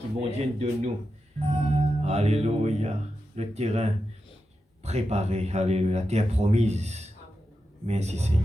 qui vont dire de nous. Alléluia. Le terrain préparé. Alléluia. La terre promise. Merci Seigneur.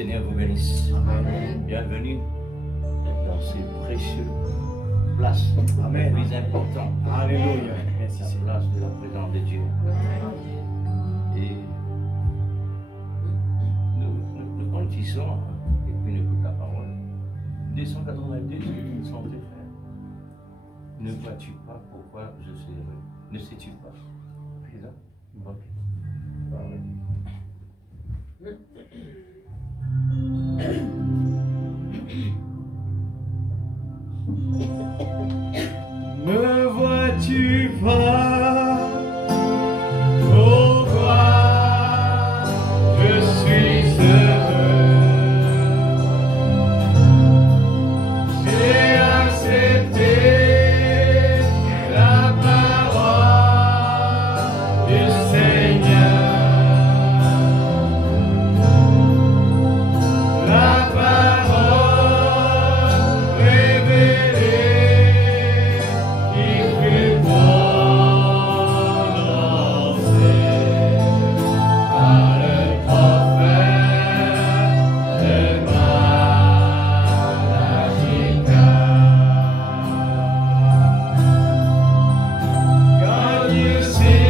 Seigneur vous bénisse. Amen. Bienvenue dans ces précieuses places. Amen. Les plus importantes. Alléluia. Merci La Seigneur. place de la présence de Dieu. Et nous continuons et puis nous écoutons la parole. 282, ils sont des frères. Ne vois-tu pas pourquoi je suis heureux? Ne sais-tu pas? C'est ça? Ok. Parlez. Ne vois-tu pas pourquoi je suis heureux? J'ai accepté la parole du Seigneur. La parole révélée qui fut prononcée par le prophète de Malachica. Quand you see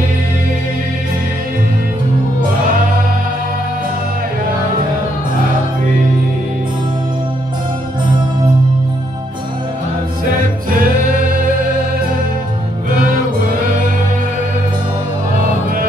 why I am happy, accepted the word of the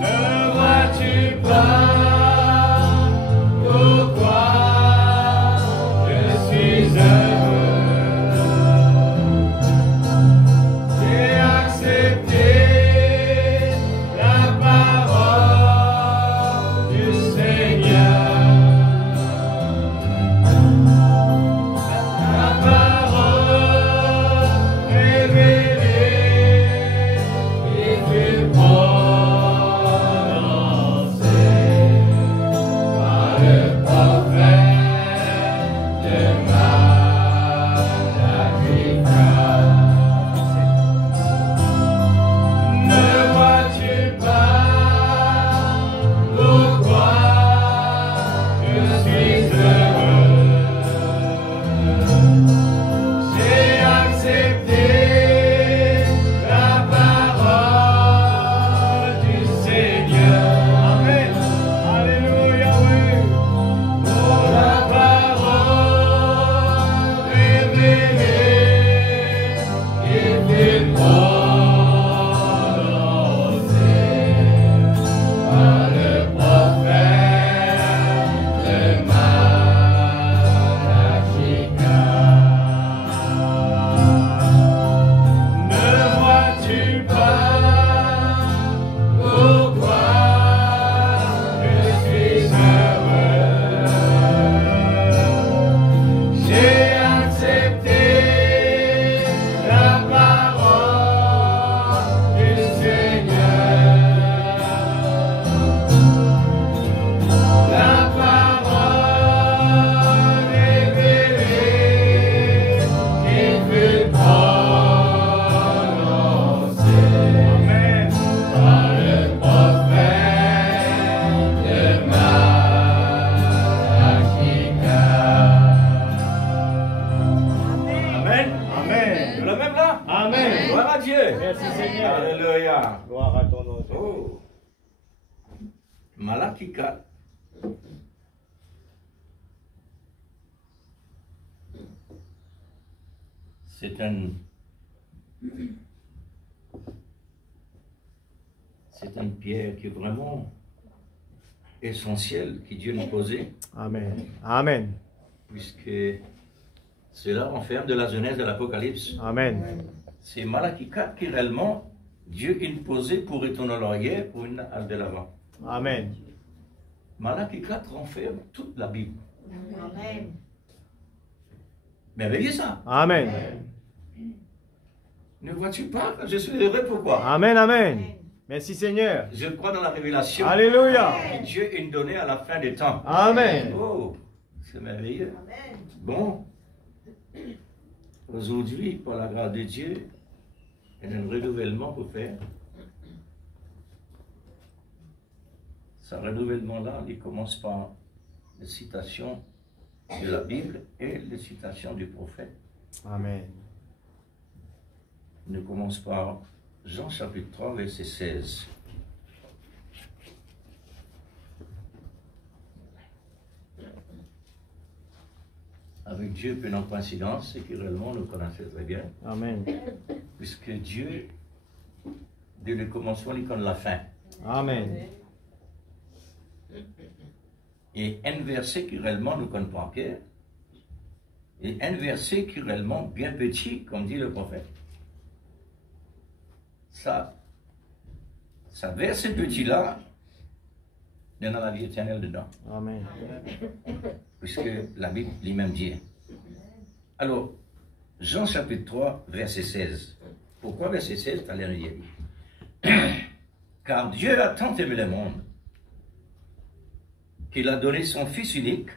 Ne vois-tu pas pourquoi je suis heureux? J'ai accepté la parole du Seigneur. La parole révélée qui fut prononcée par le prophète de Malachica. Ne vois-tu pas pourquoi je suis heureux? J'ai accepté la parole du Seigneur. Amen. Alléluia, oui. Oh, la parole révélée qui fut prononcée par le prophète de Malachica. Ne vois-tu pas pourquoi je suis heureux? J'ai accepté la parole du Seigneur. La parole révélée qui fut prononcée par le prophète de Malachica. Amen. Amen. Nous le même là? Amen. Gloire à Dieu. Merci Seigneur. Alléluia. Gloire à ton nom. Seigneur. Oh. Malachie 4. C'est une pierre qui est vraiment essentielle que Dieu nous posait, Amen. Amen. puisque cela renferme de la Genèse à l'Apocalypse. Amen. C'est Malachie 4 qui réellement Dieu qui nous posait pour étonner l'arrière pour une halte de l'avant. Amen. Malachie 4 renferme toute la Bible. Amen. Merveilleux ça. Amen. Ne vois-tu pas que je suis heureux? Pourquoi? Amen, amen. Merci Seigneur. Je crois dans la révélation Alléluia. que Dieu est donné à la fin des temps. Amen. Oh, c'est merveilleux. Bon, aujourd'hui, par la grâce de Dieu, il y a un renouvellement pour faire. Ce renouvellement-là, il commence par les citations de la Bible et les citations du prophète. Amen. Il commence par Jean chapitre 3, verset 16. Avec Dieu, peu non coïncidence, c'est que réellement nous connaissons très bien. Amen. Puisque Dieu, dès le commencement, il connaît la fin. Amen. Et un verset qui réellement nous connaît pas Pierre. Et un verset qui réellement bien petit, comme dit le prophète. Ça verset petit-là, il y en a la vie éternelle dedans. Amen. Puisque la Bible lui-même dit. Alors, Jean chapitre 3, verset 16. Pourquoi verset 16? Allez nous dire. Car Dieu a tant aimé le monde qu'il a donné son Fils unique,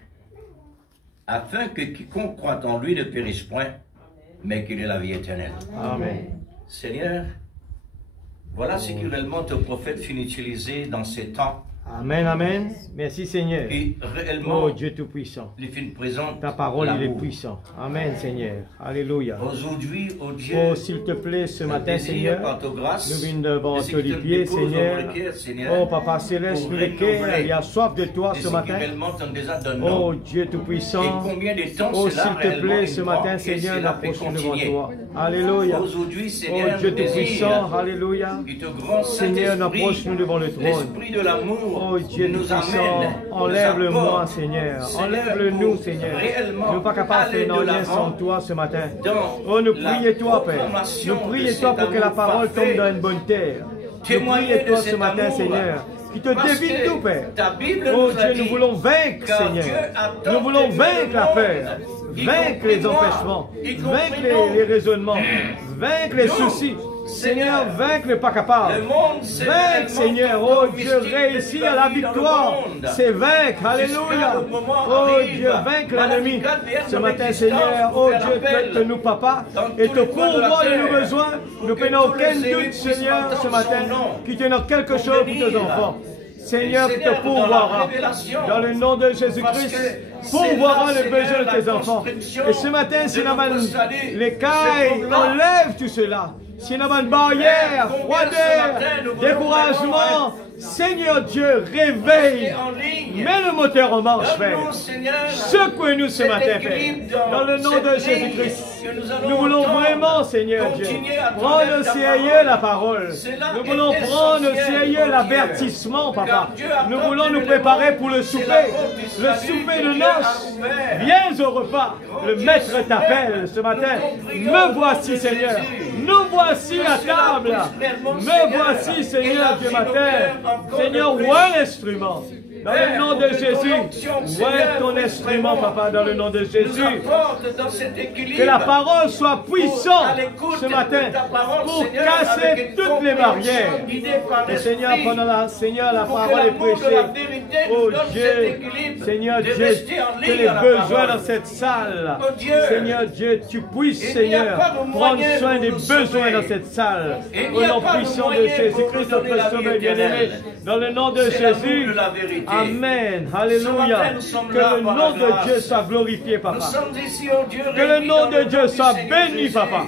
afin que quiconque croit en lui ne périsse point, mais qu'il ait la vie éternelle. Amen. Seigneur, voilà ce que réellement ton prophète finit d'utiliser dans ces temps. Amen, amen. Merci Seigneur. Et réellement, Oh Dieu Tout-Puissant. il finit présente Ta parole, il est l'amour. puissant. Amen, Seigneur. Alléluia. Aujourd'hui, oh Dieu, Oh, s'il te plaît, ce matin, désir Seigneur, par ta grâce, nous venons devant de ce te qui les te pieds, dépose dans Seigneur. le cœur, Seigneur, Oh, Papa Céleste, pour nous les cœurs, renouveler il y a soif de toi de ce ce qui matin. réellement t'en déjà donné. Oh, Dieu Et Tout-Puissant. combien de temps Oh, cela s'il te réellement plaît, il ce prend matin, que Seigneur, cela peut approche-nous devant continuer. toi. Alléluia. Aujourd'hui, Oh, Seigneur, Dieu nous Tout-Puissant, désire Alléluia. que ton grand Seigneur, Saint-Esprit, approche-nous devant le trône. l'Esprit de l'amour, Oh Dieu nous Tout-Puissant, amène, enlève-le-moi, nous Seigneur. Seigneur, Enlève-le-nous, pour Seigneur. réellement Nous ne sommes pas capables de aller faire de rien l'avant sans toi ce matin. dans Oh, nous la prions toi, Père. proclamation Nous de prions cet toi pour que la amour parole tombe parfait. dans une bonne terre. Nous Témoigner prions de toi ce cet matin, amour, Seigneur. Qui te parce dévie que tout, Père. ta Bible Oh nous a Dieu, dit, nous voulons vaincre, car Seigneur. Dieu a tant Nous voulons aimé vaincre le la monde, peur, y vaincre compris les moi, empêchements, y compris vaincre nous. les raisonnements, vaincre les Nous, soucis. Seigneur, Seigneur, vaincre le pas capable. le monde, c'est Vaincre, réellement Seigneur. ton Oh corps Dieu, mystique réussis que à tu la as mis dans le victoire. monde. C'est vaincre. Jusqu'à Alléluia. le moment Oh arrive. Dieu, vaincre l'ennemi. Maléficat Ce vient matin, dans Seigneur. l'existence Oh pour Dieu, faire appel traite-nous, Papa. dans Et tous te les coins de la pourvois de nos terre, besoins. pour Nous que prenons tous les aucun élus doute, puissent Seigneur, ce entendre matin. son nom. Qu'il y ait quelque Pour chose pour tes bénir. enfants. Seigneur, Et qui te Seigneur, dans la pourvoira. révélation, Dans le nom de parce Jésus-Christ. que Pourvoira c'est les là, besoins de Seigneur, tes la enfants. construction Et ce matin, de Sinaman, notre salut, les cailles, ce problème. enlève tout cela. Sinaman, barrière, Combien ce froideur, matin, nous voulons découragement. Seigneur Dieu, réveille. en ligne. Mets le moteur en marche, Père. Donne-nous, Seigneur, Secouez-nous ce cet matin, équilibre Père. Dans le nom cette de ligne Jésus-Christ. que nous allons Nous voulons entendre, vraiment, Seigneur Dieu, continuer à prendre au connaître ta sérieux parole. la parole. Cela Nous est voulons prendre au essentiel, sérieux oh Dieu. l'avertissement, Papa. Car Dieu a Nous tant voulons aimé nous le préparer monde, pour le c'est souper. la porte du Le salut souper que de Dieu a noces. ouvert. Viens au repas. Le Dieu maître Seigneur, t'appelle ce matin. nous prions Me au nom voici, de Seigneur. Jésus. Nous voici à Que cela table. puisse réellement, Me Seigneur, voici, Seigneur Dieu élargir nos matin. cœurs encore Seigneur, de plus. vois l'instrument. Dans le Père, nom pour de que ton Jésus. onction, Ouais Seigneur, ton puisse instrument, vraiment Papa, dans le nom de nous Jésus. apporte dans cet équilibre. Que la parole soit puissante à l'écoute ce matin de ta parole, pour Seigneur, casser avec une toutes les compréhension barrières. guidée par Et Seigneur, l'Esprit, pendant la pour que parole est l'amour de prêchée. la vérité nous Oh donne cet Dieu, équilibre Seigneur de Dieu, rester en que ligne les à la besoins parole. dans cette salle, Oh Dieu, Seigneur Dieu, tu puisses, il n'y a Seigneur, pas de prendre moyen soin de des nous besoins sauver. dans cette salle. Il n'y Au a nom pas de puissant de moyen pour Jésus-Christ, nous donner la notre vie Sauveur bien-aimé, éternelle. dans le nom de C'est l'amour Jésus. de la vérité. Amen. Ce Alléluia. matin, nous sommes Que là le par nom la de grâce. Dieu soit glorifié, Nous Papa. sommes ici, oh Dieu, Que le réunis nom dans de Dieu nom soit du Seigneur béni, Jésus. Papa.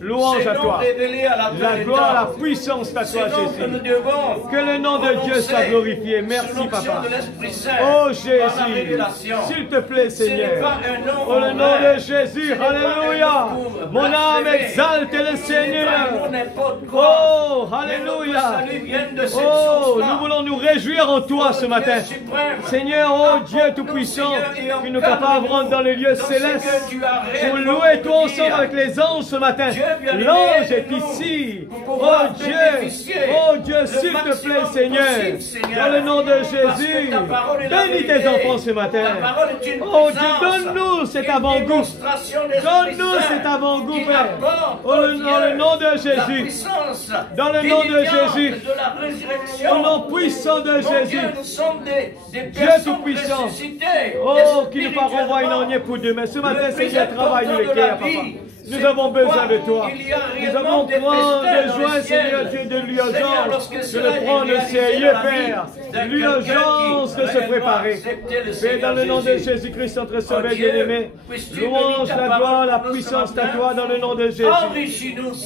Louange C'est à nom toi. révélé à la fin La des gloire, la temps. puissance à toi, C'est nom que nous Jésus. devons Que le nom de Dieu prononcer soit glorifié. sous Merci, l'onction Papa. de l'Esprit Saint, Oh par la Jésus, révélation. s'il te plaît, Ce n'est Seigneur. pas un nom Oh, le en nom vain. de Jésus, Ce n'est pas un Alléluia. nom pour Mon âme blasphémer. exalte le Ce n'est pas un Seigneur. nom n'importe quoi. Oh, Mais Alléluia. notre salut vient de cette Oh, source-là. nous voulons nous réjouir en toi ce Dieu matin. suprême, Seigneur, oh Dieu apporte-nous, Tout-Puissant, Seigneur, et qui nous capable de rendre dans les lieux dans ce que célestes tu as pour réellement louer toi voulu ensemble dire. avec les anges ce matin. Dieu L'ange est ici. Oh Dieu, s'il te plaît, Seigneur, dans le nom de Jésus, bénis tes enfants ce matin. Oh Dieu, donne-nous cet avant-goût. Donne-nous cet avant-goût, Père. Dans le nom de Jésus. Dans le nom de Jésus. Au nom puissant de Jésus. Dieu Tout-Puissant. Oh, qui ne pas renvoie une ornière pour demain. Ce matin, Seigneur, travaille-nous le cœur, Papa. Nous avons besoin de toi. Nous avons besoin de joie, Seigneur Dieu, de l'urgence, de le prendre au sérieux, Père. L'urgence de se préparer. Père, dans le nom de Jésus-Christ, notre Sauveur bien-aimé, louange, la gloire, la puissance à toi, dans le nom de Jésus.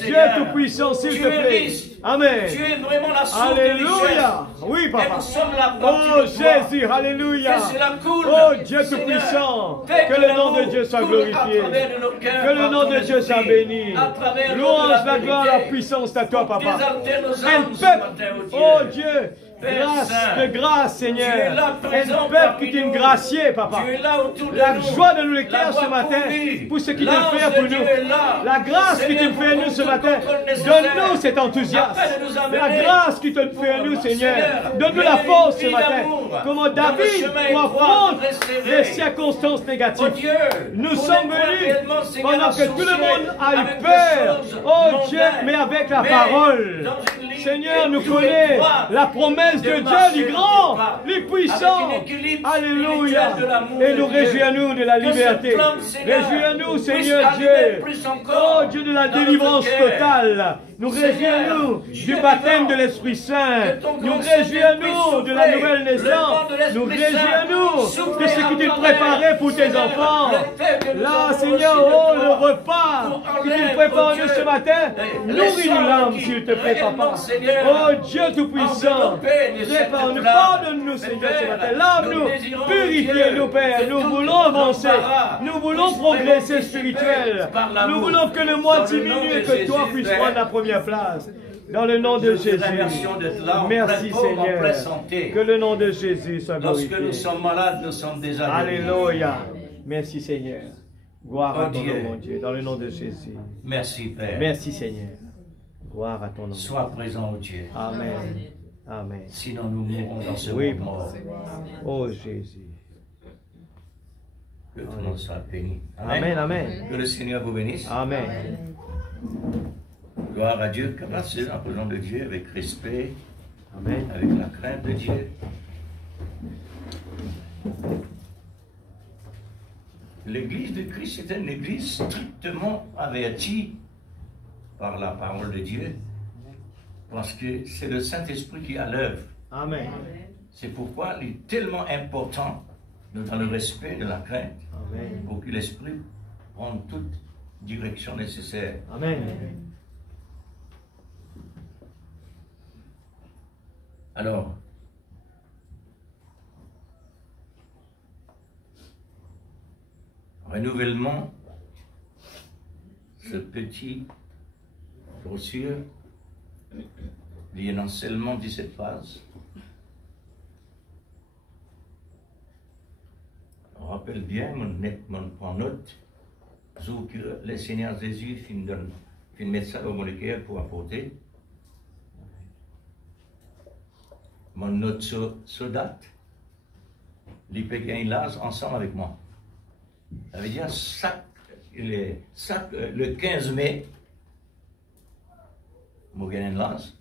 Dieu Tout-Puissant, s'il te plaît. Amen. Tu es vraiment la source Alléluia. Oui, Papa. Et nous sommes la Oh Jésus, Alléluia. Oh Dieu Tout-Puissant. Que le nom de Dieu soit glorifié. Que le nom de Dieu soit béni. Louange, la gloire, la puissance à toi, Papa. Un peuple, oh Dieu, de grâce, Seigneur. Un peuple qui est une gracier, Papa. La joie de nous le cœur ce matin pour ce qu'il te fait pour nous. La grâce qui te fait nous ce matin. Donne-nous cet enthousiasme. La grâce qui te fait à nous, Seigneur. Donne-nous la force ce matin. Comment David affronte les circonstances négatives. Nous sommes venus pendant que tout le monde a eu peur. Oh Dieu, mais avec la parole. Seigneur nous connaît la promesse de Dieu, du grand, du puissant. Alléluia. Et nous réjouissons-nous de la liberté. Réjouissons-nous, Seigneur Dieu. Oh Dieu de la délivrance totale. Nous réjouissons-nous du baptême de l'Esprit Saint. Nous réjouissons-nous de la nouvelle naissance. Nous réjouissons-nous de ce qui t'est préparé pour tes enfants. Là, Seigneur, oh, le repas que tu prépares nous ce matin, nourris-nous l'âme, s'il te plaît, Papa. Oh Dieu Tout-Puissant, prépare-nous, pardonne-nous, Seigneur, ce matin. Lave-nous, purifiez-nous, Père. Nous voulons avancer. Nous voulons progresser spirituel. Nous voulons que le moi diminue et que toi puisses prendre la première place. Dans le nom de Jésus. Merci Seigneur. Que le nom de Jésus soit glorifié. Lorsque nous sommes malades, nous sommes déjà guéris. Alléluia. Merci Seigneur. Gloire à ton nom, mon Dieu. Dans le nom de Jésus. Merci Père. Merci Seigneur. Gloire à ton nom. Sois présent, Dieu. Amen. Amen. Sinon nous mourrons dans ce monde. Oh Jésus. Que ton nom soit béni. Amen. Amen. Que le Seigneur vous bénisse. Amen. Gloire à Dieu, commencez en présence de Dieu avec respect, Amen. avec la crainte de Dieu. L'église de Christ est une église strictement avertie par la parole de Dieu, parce que c'est le Saint-Esprit qui est à l'œuvre. Amen. C'est pourquoi il est tellement important d'être dans le respect de la crainte, Amen. pour que l'Esprit prenne toute direction nécessaire. Amen. Alors, renouvellement, ce petit brochure, il y a seulement 17 phases. On rappelle bien, on prend note, sur que le Seigneur Jésus fait mettre ça au moléculaire pour apporter. Mon note sur date, les pékins là ensemble avec moi. Ça veut dire le 15 mai, je gagne une lase.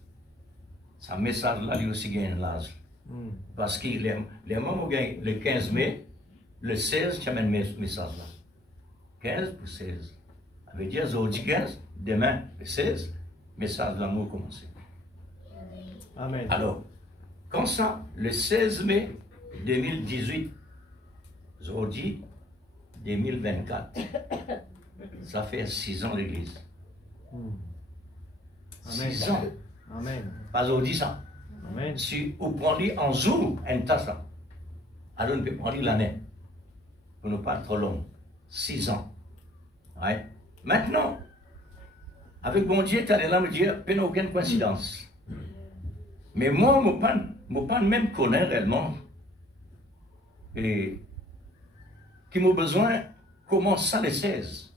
Ce message-là, lui aussi gagne une lase. Parce que les moments où le 15 mai, le 16, tu amènes ce message-là. 15 pour 16. Ça veut dire aujourd'hui 15, demain le 16, message de l'amour commencé. Amen. Alors, comme ça, le 16 mai 2018, aujourd'hui 2024, ça fait 6 ans l'église. 6 ans. Amen. Pas aujourd'hui ça. Amen. Si vous prenez en jour un tas, alors on peut prendre l'année. Pour ne pas trop long. 6 ans. Ouais. Maintenant, avec mon Dieu, tu as là me dire, il n'y a aucune coïncidence. Mais moi, je ne peux pas même connaître réellement. Et qui m'a besoin, comment ça les 16.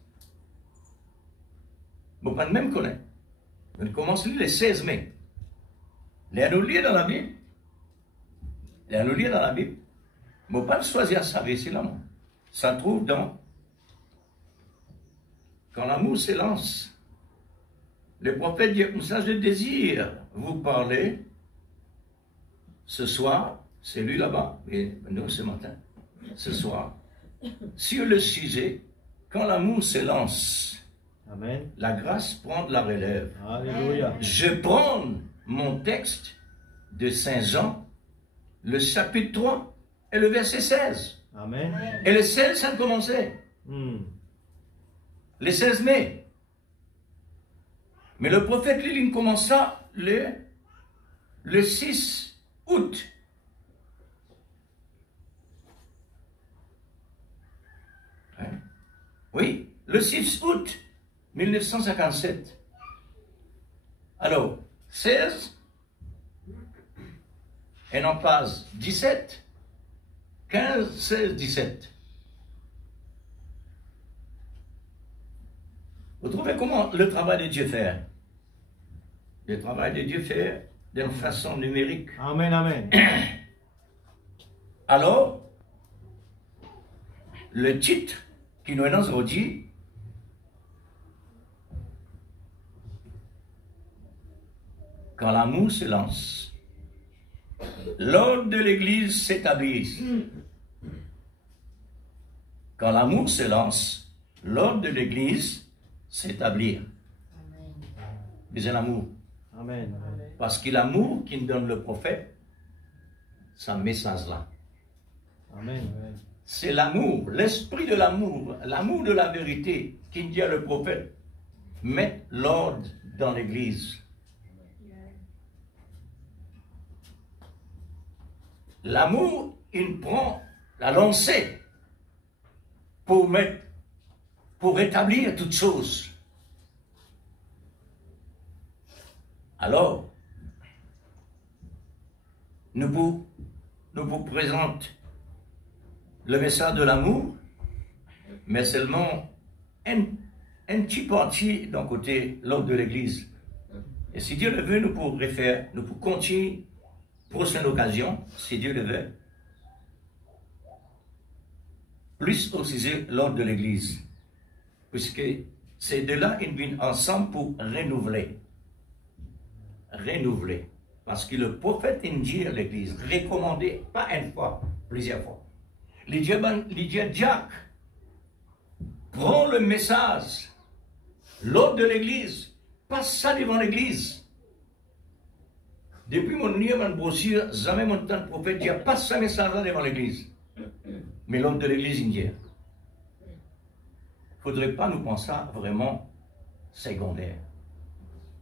je ne pas même connaître. On commence les 16 mai. Les nous lire dans la Bible. Les nous lire dans la Bible. Je ne pas choisir ça, c'est là. Ça trouve dans quand l'amour s'élance. Le prophète dit, ça je désire vous parler ce soir, c'est lui là-bas, et nous ce matin, ce soir, sur le sujet, quand l'amour s'élance, Amen. La grâce prend de la relève. Alléluia. Je prends mon texte de Saint Jean, le chapitre 3 et le verset 16. Amen. Et le 16, ça a commencé. Le 16 mai. Mais le prophète, lui, il commença le 6 août. Hein? Oui, le 6 août 1957. Alors, 16, et on passe 17, 15, 16, 17. Vous trouvez comment le travail de Dieu fait? Le travail de Dieu fait d'une façon numérique. Amen, amen. Alors, le titre qui nous est aujourd'hui, quand l'amour se lance, l'ordre de l'Église s'établit. Quand l'amour se lance, l'ordre de l'Église s'établit. C'est l'amour. Amen. Parce que l'amour qui nous donne le prophète, c'est un message là. Amen. C'est l'amour, l'esprit de l'amour, l'amour de la vérité qui dit à le prophète, met l'ordre dans l'Église. L'amour, il prend la lancée pour établir toutes choses. Alors, nous vous présentons le message de l'amour, mais seulement un petit parti d'un côté, l'ordre de l'Église. Et si Dieu le veut, nous pourrons refaire, nous pourrons continuer, prochaine occasion, si Dieu le veut, plus au sujet l'ordre de l'Église. Puisque ces deux-là, ils viennent ensemble pour renouveler. Renouveler. Parce que le prophète dit à l'Église, recommandé, pas une fois, plusieurs fois. Les dieux Jacques prend le message, l'ordre de l'Église, passe ça devant l'Église. Depuis mon livre, mon brochure, jamais mon temps de prophète dit, passe ce message-là devant l'Église. Mais l'ordre de l'Église, il dit. Il ne faudrait pas nous penser vraiment secondaire.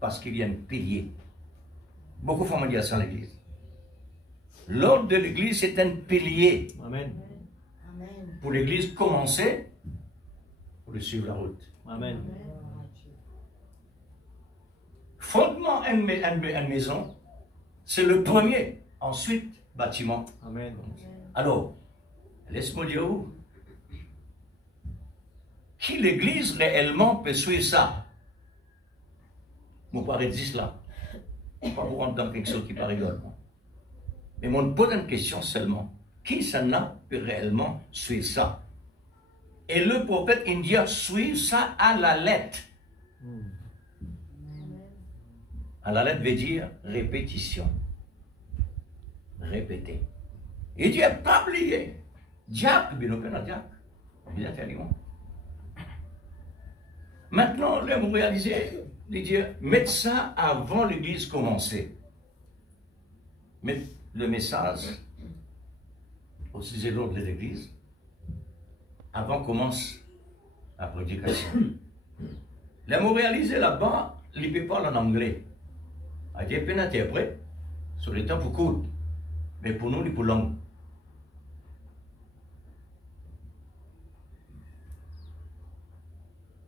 Parce qu'il y a un pilier. Beaucoup font dire ça à l'Église. L'ordre de l'Église, c'est un pilier. Amen. Pour l'Église commencer, pour suivre la route. Amen. Fondement une maison, c'est le premier. Ensuite, bâtiment. Amen. Alors, laisse-moi dire où. Qui l'Église réellement peut suivre ça? Mon pari dit cela. Pas pour rentrer dans quelque chose qui paraît également. Mais on pose une question seulement. Qui ça n'a peut réellement suivre ça? Et le prophète indien suit ça à la lettre. À la lettre veut dire répétition. Répéter. Et Dieu n'a pas oublié. Diacre, bien au Diacre. Bien tellement. Maintenant, là, vous réalisez, Dieu, mettre ça avant l'église commencer. Mettre le message au sujet de l'ordre de l'église avant commence la prédication. Là, vous réalisez là-bas, il peut parler en anglais. Il y a peine interprète sur le temps pour court, mais pour nous, il est pour long.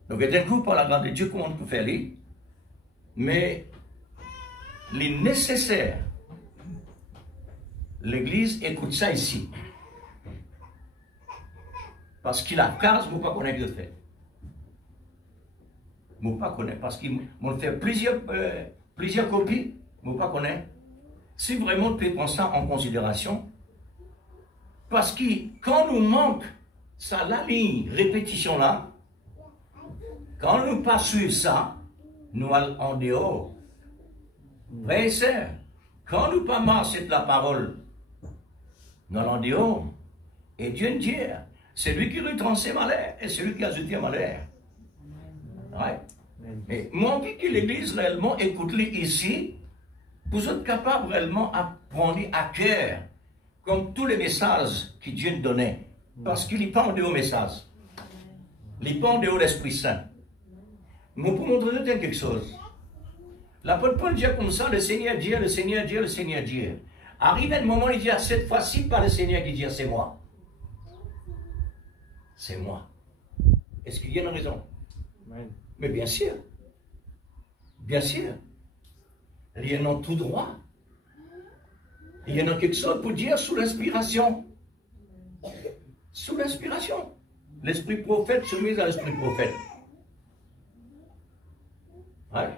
Donc, d'un coup, par la grâce de Dieu, comment on peut faire les, mais les nécessaires, l'Église écoute ça ici. Parce qu'il a case pour pas qu'on ait de fait. Je ne connais pas parce qu'ils m'ont fait plusieurs copies. Je ne connais. Si vraiment tu prends ça en considération, parce que quand nous manque ça, la ligne répétition là, quand nous pas suivre ça, nous allons en dehors. Frères et sœurs, quand nous pas marcher de la parole, nous allons en dehors. Et Dieu nous dit, c'est lui qui retransmet malheur et c'est lui qui a jeté malheur. Ouais. Mais moi, envie que l'Église réellement écoute-les ici, vous êtes capable réellement à prendre à cœur, comme tous les messages que Dieu nous donnait. Parce qu'il n'est pas en dehors message. Il n'est pas en dehors l'Esprit Saint. Mais pour montrer quelque chose. L'apôtre Paul dit comme ça, le Seigneur dit, le Seigneur dit, le Seigneur dit. Arrive un moment, il dit, cette fois-ci, pas le Seigneur qui dit, c'est moi. C'est moi. Est-ce qu'il y a une raison? Amen. Mais bien sûr. Bien sûr. Il y en a tout droit. Il y en a quelque chose pour dire sous l'inspiration. Sous l'inspiration. L'esprit prophète se met à l'esprit prophète. Ouais.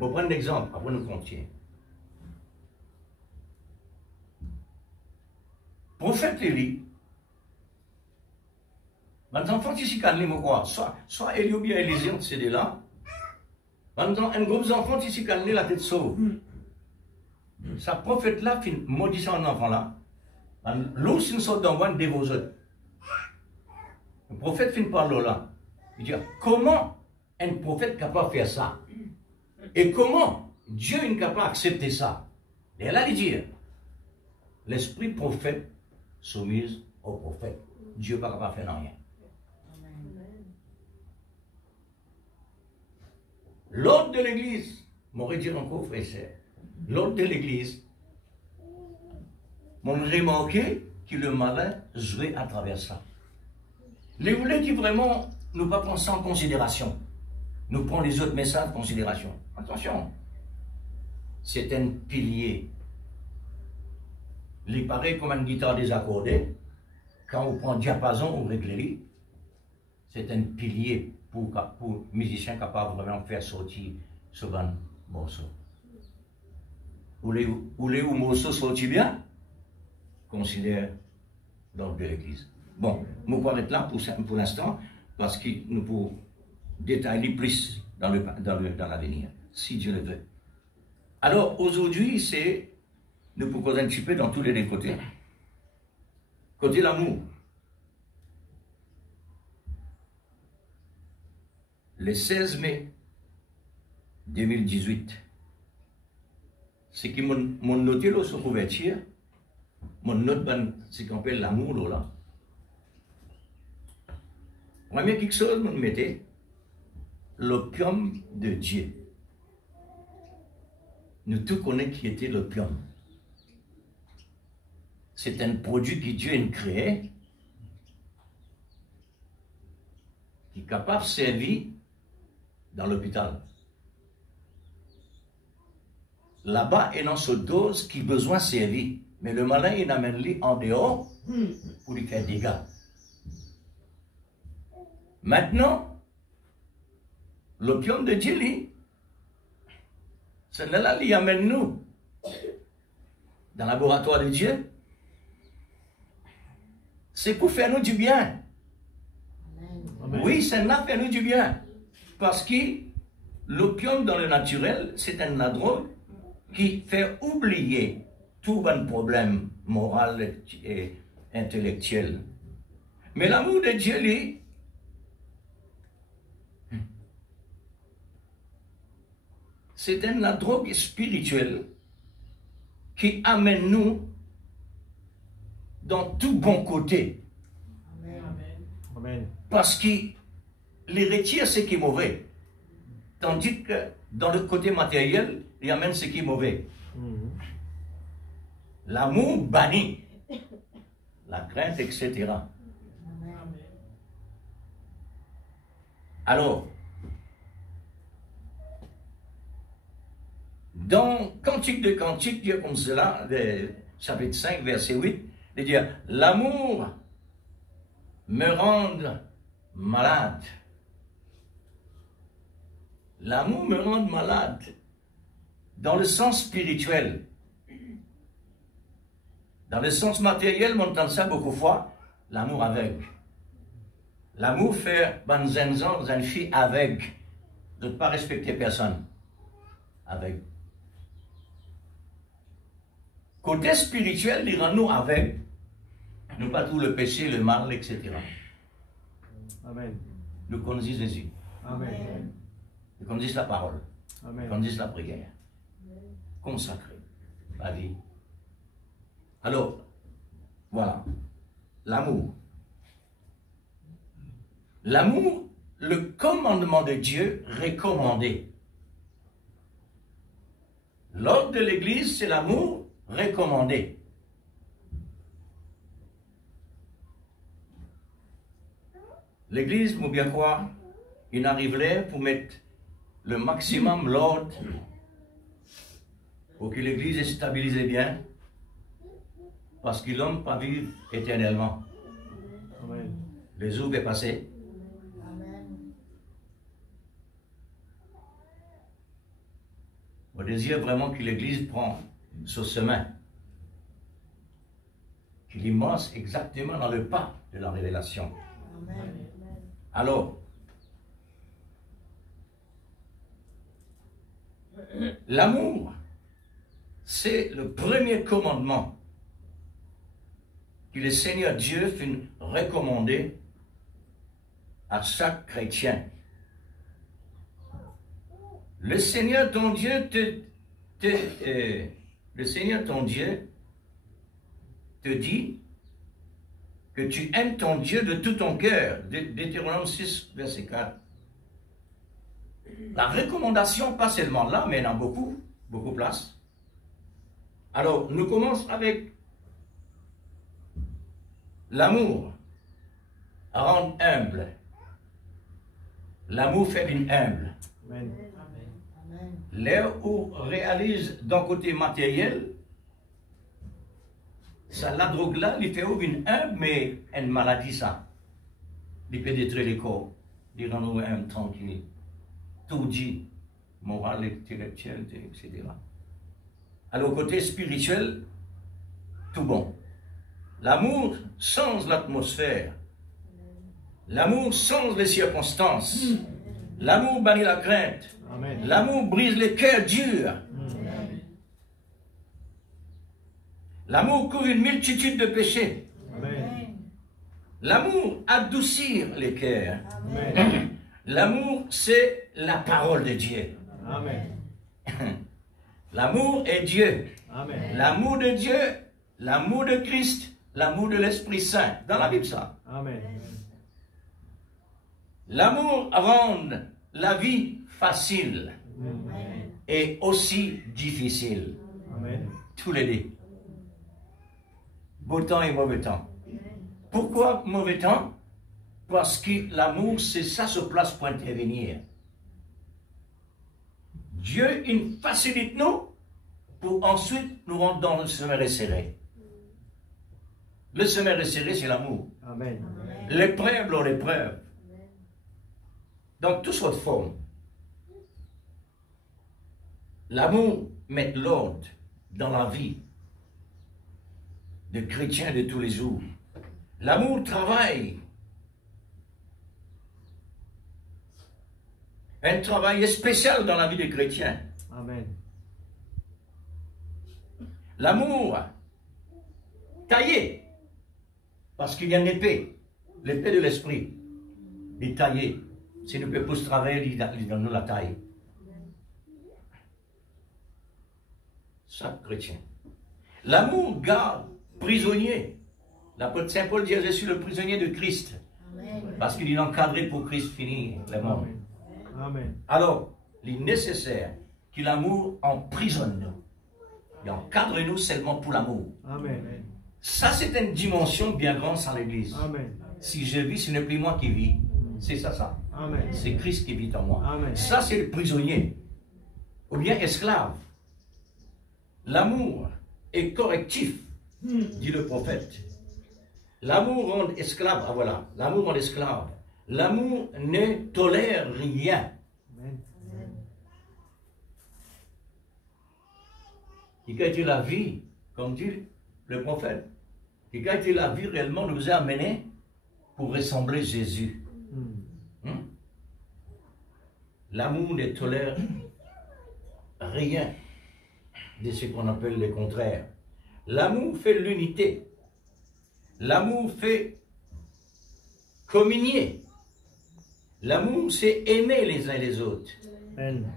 On va prendre l'exemple, après nous continuer. Prophète Élie, maintenant, quand il s'y calme, quoi, soit Élie ou bien Élisée, on s'est là. Maintenant, un groupe d'enfants qui s'y calme, la tête sauve. Sa prophète-là, maudissant un enfant-là, l'eau, c'est une sorte d'envoi de dévoser. Le prophète finit par là. Il dit, comment un prophète est capable de faire ça? Et comment Dieu est capable d'accepter ça? Et là, il dit, l'esprit prophète soumise au prophète. Dieu n'est pas capable de faire rien. L'ordre de l'Église, m'aurait dit encore, frère et sœur, l'ordre de l'Église, m'ont remarqué que le malin jouait à travers ça. Les voulait qui vraiment nous pas prendre ça en considération. Nous prenons les autres messages en considération. Attention, c'est un pilier. Il paraît comme une guitare désaccordée. Quand on prend diapason ou réglé, c'est un pilier pour musicien capable vraiment faire sortir ce bon morceau. Où les morceaux sortent bien, considère l'ordre de l'Église. Bon, je vais arrêter là pour l'instant, parce que nous pouvons détailler plus dans l'avenir, si Dieu le veut. Alors, aujourd'hui, nous pouvons causer un petit peu dans tous les deux côtés. Côté l'amour. Le 16 mai 2018, c'est qui m'ont noté là sur couverture, mon note, c'est qu'on appelle l'amour là. Premier quelque chose, vous mettez l'opium de Dieu. Nous tous connaissons qui était l'opium. C'est un produit que Dieu a créé, qui est capable de servir dans l'hôpital. Là-bas, il y a une dose qui a besoin de servir. Mais le malin, il amène lui en dehors pour lui faire des dégâts. Maintenant, l'opium de Dieu, c'est là qu'il amène nous dans le laboratoire de Dieu. C'est pour faire nous du bien. Amen. Oui, c'est là pour faire nous du bien. Parce que l'opium dans le naturel, c'est un drogue qui fait oublier tout un problème moral et intellectuel. Mais l'amour de Dieu, lui, c'est une drogue spirituelle qui amène nous dans tout bon côté. Amen. Parce qu'il les retire ce qui est mauvais. Tandis que dans le côté matériel, il amène ce qui est mauvais. L'amour bannit la crainte, etc. Alors, dans Cantique de Cantique, Dieu comme cela, chapitre 5, verset 8, il dit, l'amour me rend malade. L'amour me rend malade. Dans le sens spirituel. Dans le sens matériel, on entend ça beaucoup de fois. L'amour aveugle. L'amour fait une fille aveugle. De ne pas respecter personne. Aveugle. Côté spirituel, il rend nous aveugles. Nous pas tout le péché, le mal, etc. Amen. Nous connaissons Jésus. Amen. Nous connaissons la parole. Amen. Nous connaissons la prière. Consacrée. La vie. Alors, voilà. L'amour. L'amour, le commandement de Dieu recommandé. L'ordre de l'Église, c'est l'amour recommandé. L'Église, vous bien croire, il arriverait pour mettre le maximum l'ordre pour que l'Église est stabilisée bien, parce que l'homme pas vivre éternellement. Amen. Les jours est passé. On désire vraiment que l'Église prenne ce chemin, qu'il immense exactement dans le pas de la révélation. Amen. Alors, l'amour, c'est le premier commandement que le Seigneur Dieu fait recommander à chaque chrétien. Le Seigneur ton Dieu le Seigneur ton Dieu te dit que tu aimes ton Dieu de tout ton cœur. Deutéronome 6, verset 4. La recommandation, pas seulement là, mais dans beaucoup de places. Alors, nous commençons avec l'amour à rendre humble. L'amour fait une humble. Amen. Là où on réalise d'un côté matériel, ça, la drogue là, il fait une humble, mais une maladie ça. Il peut détruire les corps, il rend nous humble, tranquille. Tout dit, moral, intellectuel, etc. Alors, côté spirituel, tout bon. L'amour change l'atmosphère. L'amour change les circonstances. L'amour bannit la crainte. L'amour brise les cœurs durs. L'amour couvre une multitude de péchés. L'amour adoucit les cœurs. L'amour, c'est la parole de Dieu. L'amour est Dieu. L'amour de Dieu, l'amour de Christ, l'amour de l'Esprit Saint. Dans la Bible, ça. L'amour rend la vie facile et aussi difficile. Tous les deux. Beau temps et mauvais temps. Pourquoi mauvais temps? Parce que l'amour, c'est ça se place pour intervenir. Dieu, il facilite nous pour ensuite nous rendre dans le chemin resserré. Le chemin resserré, c'est l'amour. L'épreuve, leur épreuve. Donc, toute sorte de forme. L'amour met l'ordre dans la vie de chrétiens de tous les jours. L'amour travaille. Un travail spécial dans la vie des chrétiens. L'amour taillé. Parce qu'il y a une épée. L'épée de l'esprit. Il est taillé. Si nous ne pouvons pas travailler, il donne nous la taille. Chaque chrétien. L'amour garde prisonnier. L'apôtre Saint Paul dit: je suis le prisonnier de Christ. Parce qu'il est encadré pour Christ finir le monde. Alors, il est nécessaire que l'amour emprisonne nous. Il encadre nous seulement pour l'amour. Ça, c'est une dimension bien grande dans l'Église. Si je vis, ce n'est plus moi qui vis. C'est ça. C'est Christ qui vit en moi. Ça, c'est le prisonnier. Ou bien esclave. L'amour est correctif, dit le prophète. L'amour rend esclave. Ah voilà, l'amour rend esclave. L'amour ne tolère rien. qui a été la vie, comme dit le prophète, qui a été la vie réellement nous a amenés pour ressembler Jésus. L'amour ne tolère rien de ce qu'on appelle le contraire. L'amour fait l'unité. L'amour fait communier. L'amour, c'est aimer les uns les autres.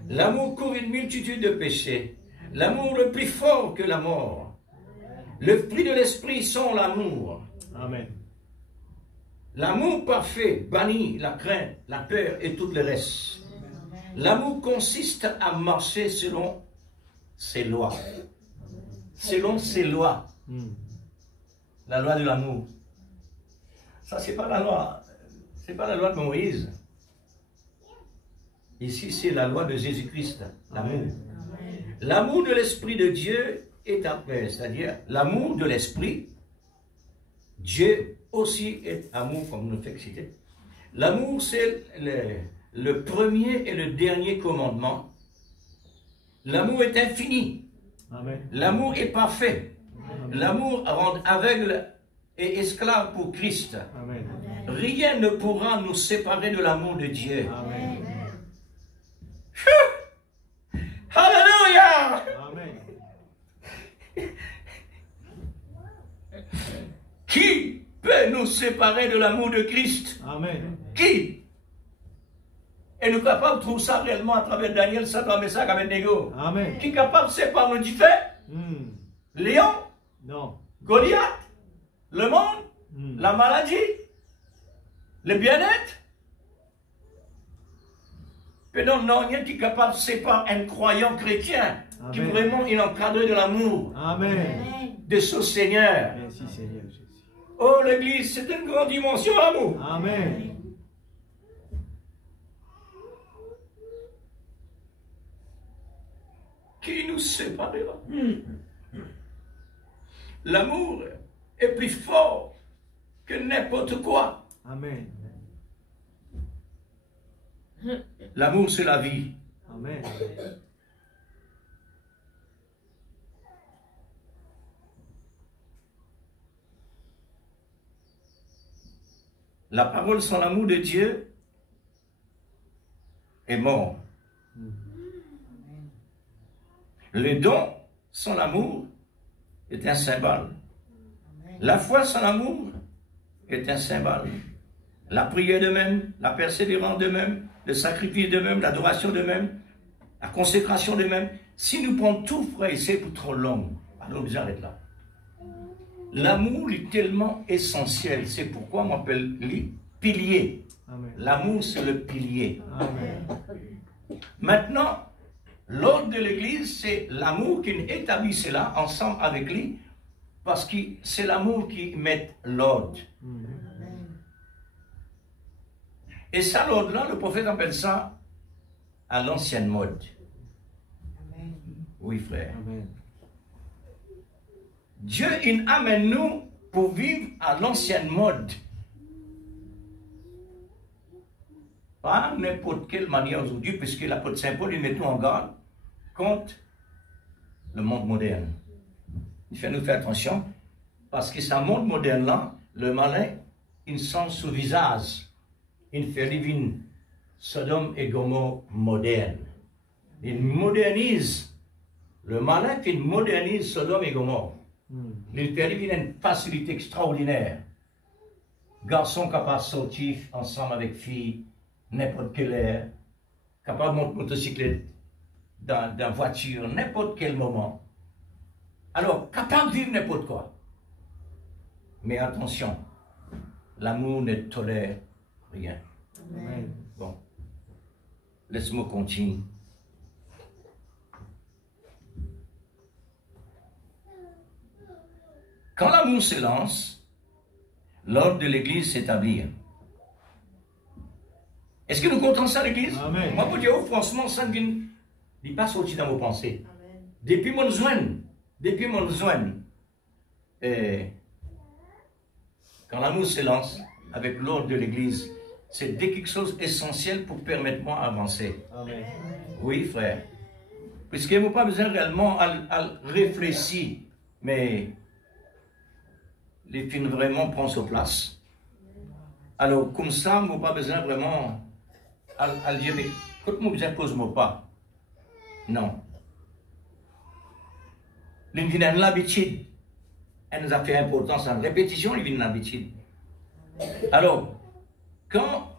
L'amour couvre une multitude de péchés. L'amour le plus fort que la mort. Le fruit de l'esprit sont l'amour. Amen. L'amour parfait bannit la crainte, la peur et tout le reste. L'amour consiste à marcher selon ses lois. Selon ses lois. La loi de l'amour. Ça, c'est pas la loi. C'est pas la loi de Moïse. Ici, c'est la loi de Jésus-Christ. L'amour. L'amour de l'Esprit de Dieu est après. C'est-à-dire, l'amour de l'Esprit, Dieu aussi est amour, comme nous fait citer. L'amour, c'est le premier et le dernier commandement. L'amour est infini. L'amour est parfait. L'amour rend aveugle et esclave pour Christ. Amen. Rien ne pourra nous séparer de l'amour de Dieu. Amen. Alléluia! Amen. Qui peut nous séparer de l'amour de Christ? Amen. Qui? Et nous capables de trouver ça réellement à travers Daniel, Satan, Meshach, Abednego. Amen. Qui est capable de séparer du fait? Léon? Non. Goliath? Le monde? La maladie? Le bien-être? Mais non, il y a qui est capable de séparer un croyant chrétien qui vraiment est encadré de l'amour. Amen. De ce Seigneur. Merci Seigneur Jésus. Oh, l'Église, c'est une grande dimension l'amour. Amen. Qui nous séparera? L'amour est plus fort que n'importe quoi. Amen. L'amour, c'est la vie. Amen. La parole sans l'amour de Dieu est mort. Le don sans l'amour est un symbole. La foi sans l'amour est un symbole. La prière de même, la persévérance de même, le sacrifice de même, l'adoration de même, la consécration de même. Si nous prenons tout, frère, c'est pour trop long. Alors nous arrêtons là. L'amour est tellement essentiel. C'est pourquoi on m'appelle les piliers. L'amour, c'est le pilier. Amen. Maintenant, l'ordre de l'Église, c'est l'amour qui établit cela ensemble avec lui, parce que c'est l'amour qui met l'ordre. Et ça, l'ordre-là, le prophète appelle ça à l'ancienne mode. Oui, frère. Amen. Dieu, il amène nous pour vivre à l'ancienne mode. Pas n'importe quelle manière aujourd'hui, puisque l'apôtre Saint-Paul, il met nous en garde contre le monde moderne. Il fait nous faire attention, parce que ce monde moderne-là, le malin, il sent sous visage. Il fait vivre Sodome et Gomorrhe moderne. Il modernise. Le malin qui modernise Sodome et Gomorrhe. Il fait vivre une facilité extraordinaire. Garçon capable de sortir ensemble avec filles, n'importe quelle heure, capable de monter motocyclette dans voiture, n'importe quel moment. Alors, capable de vivre n'importe quoi. Mais attention, l'amour ne tolère rien. Amen. Bon, laisse-moi continuer. Quand l'amour s'élance, l'ordre de l'Église s'établit. Est-ce que nous comptons ça, l'Église? Amen. Moi, pour dire, franchement, ça n'est pas sorti dans vos pensées. Amen. Depuis mon besoin, quand l'amour s'élance avec l'ordre de l'Église, c'est quelque chose d'essentiel pour permettre moi d'avancer. Amen. Oui, frère. Puisque vous n'avez pas besoin réellement à réfléchir, mais les films vraiment prennent sa place. Alors, comme ça, vous n'avez pas besoin vraiment à dire, mais quand vous ne posez pas. Non. L'une vient de l'habitude. Elle nous a fait importance en répétition, il vient de l'habitude. Alors, quand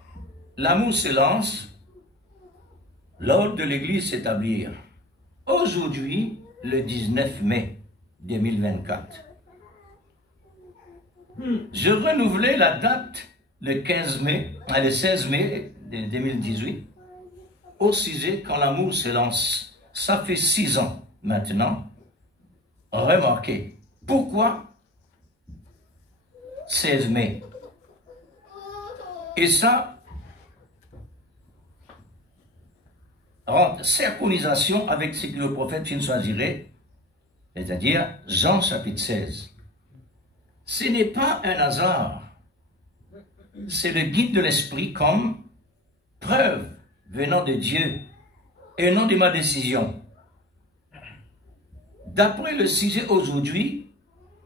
l'amour se lance, l'ordre de l'Église s'établit. Aujourd'hui, le 19 mai 2024, je renouvelais la date le 16 mai 2018 au sujet quand l'amour se lance. Ça fait 6 ans maintenant. Remarquez, pourquoi 16 mai? Et ça rentre synchronisation avec ce que le prophète choisirait, c'est-à-dire Jean chapitre 16. Ce n'est pas un hasard, c'est le guide de l'esprit comme preuve venant de Dieu et non de ma décision. D'après le sujet aujourd'hui,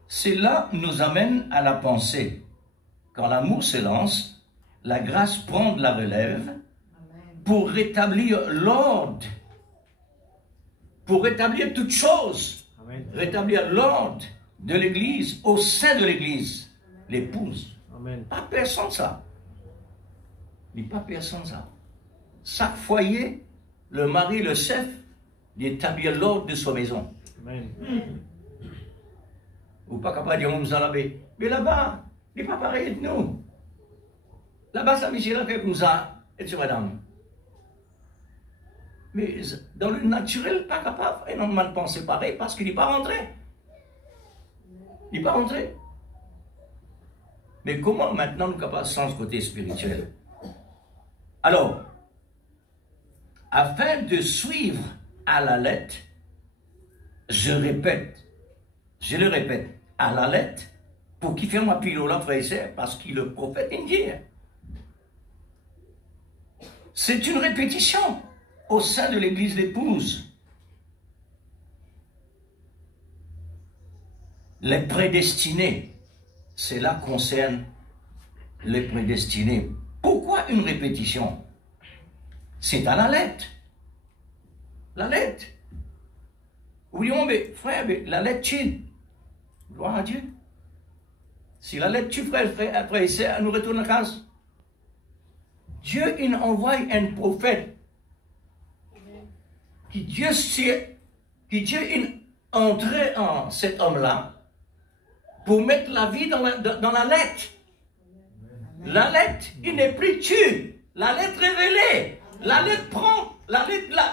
cela nous amène à la pensée. Quand l'amour se lance, la grâce prend de la relève pour rétablir l'ordre, pour rétablir toute chose, rétablir l'ordre de l'Église, au sein de l'Église, l'épouse. Pas personne ça. Mais pas personne ça. Chaque foyer, le mari, le chef, d'établir l'ordre de sa maison. Amen. Ou pas capable de dire, on là-bas. Mais là-bas, il n'est pas pareil de nous. Là-bas, ça Michel fait comme ça, et tu madame. Mais dans le naturel, pas capable, énormément de penser pareil, parce qu'il n'est pas rentré. Il n'est pas rentré. Mais comment maintenant nous sommes capables de changer ce côté spirituel? Alors, afin de suivre à la lettre, je le répète, à la lettre, pour qu'il fasse ma pile là, frère et sœur, parce qu'il est le prophète indien. C'est une répétition au sein de l'église d'épouse. Les prédestinés, cela concerne les prédestinés. Pourquoi une répétition? C'est à la lettre. La lettre. Oui, mais frère, mais la lettre tue. Gloire à Dieu. Si la lettre tue, frère, après, nous retourne à casa. Dieu, il envoie un prophète. Qui Dieu il entrait en cet homme-là pour mettre la vie dans la lettre. La lettre, il n'est plus tue. La lettre révélée. La lettre prend,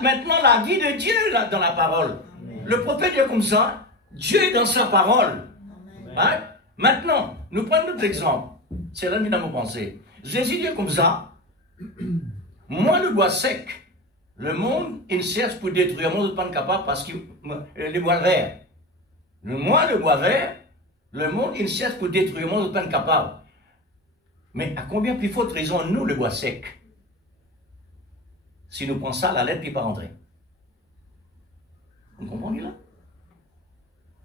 maintenant la vie de Dieu là, dans la parole. Le prophète dit comme ça, Dieu dans sa parole. Hein? Maintenant, nous prenons notre exemple. C'est là que nous avons pensé. Jésus dit comme ça, moi le bois sec, le monde, il cherche pour détruire. Moi, je ne suis pas capable parce que les bois verts. Moi, le bois vert, le monde, il cherche pour détruire. Moi, je ne suis pas capable. Mais à combien plus forte raison, nous, le bois sec? Si nous prenons ça, la lettre n'est pas rentrée. Vous comprenez là?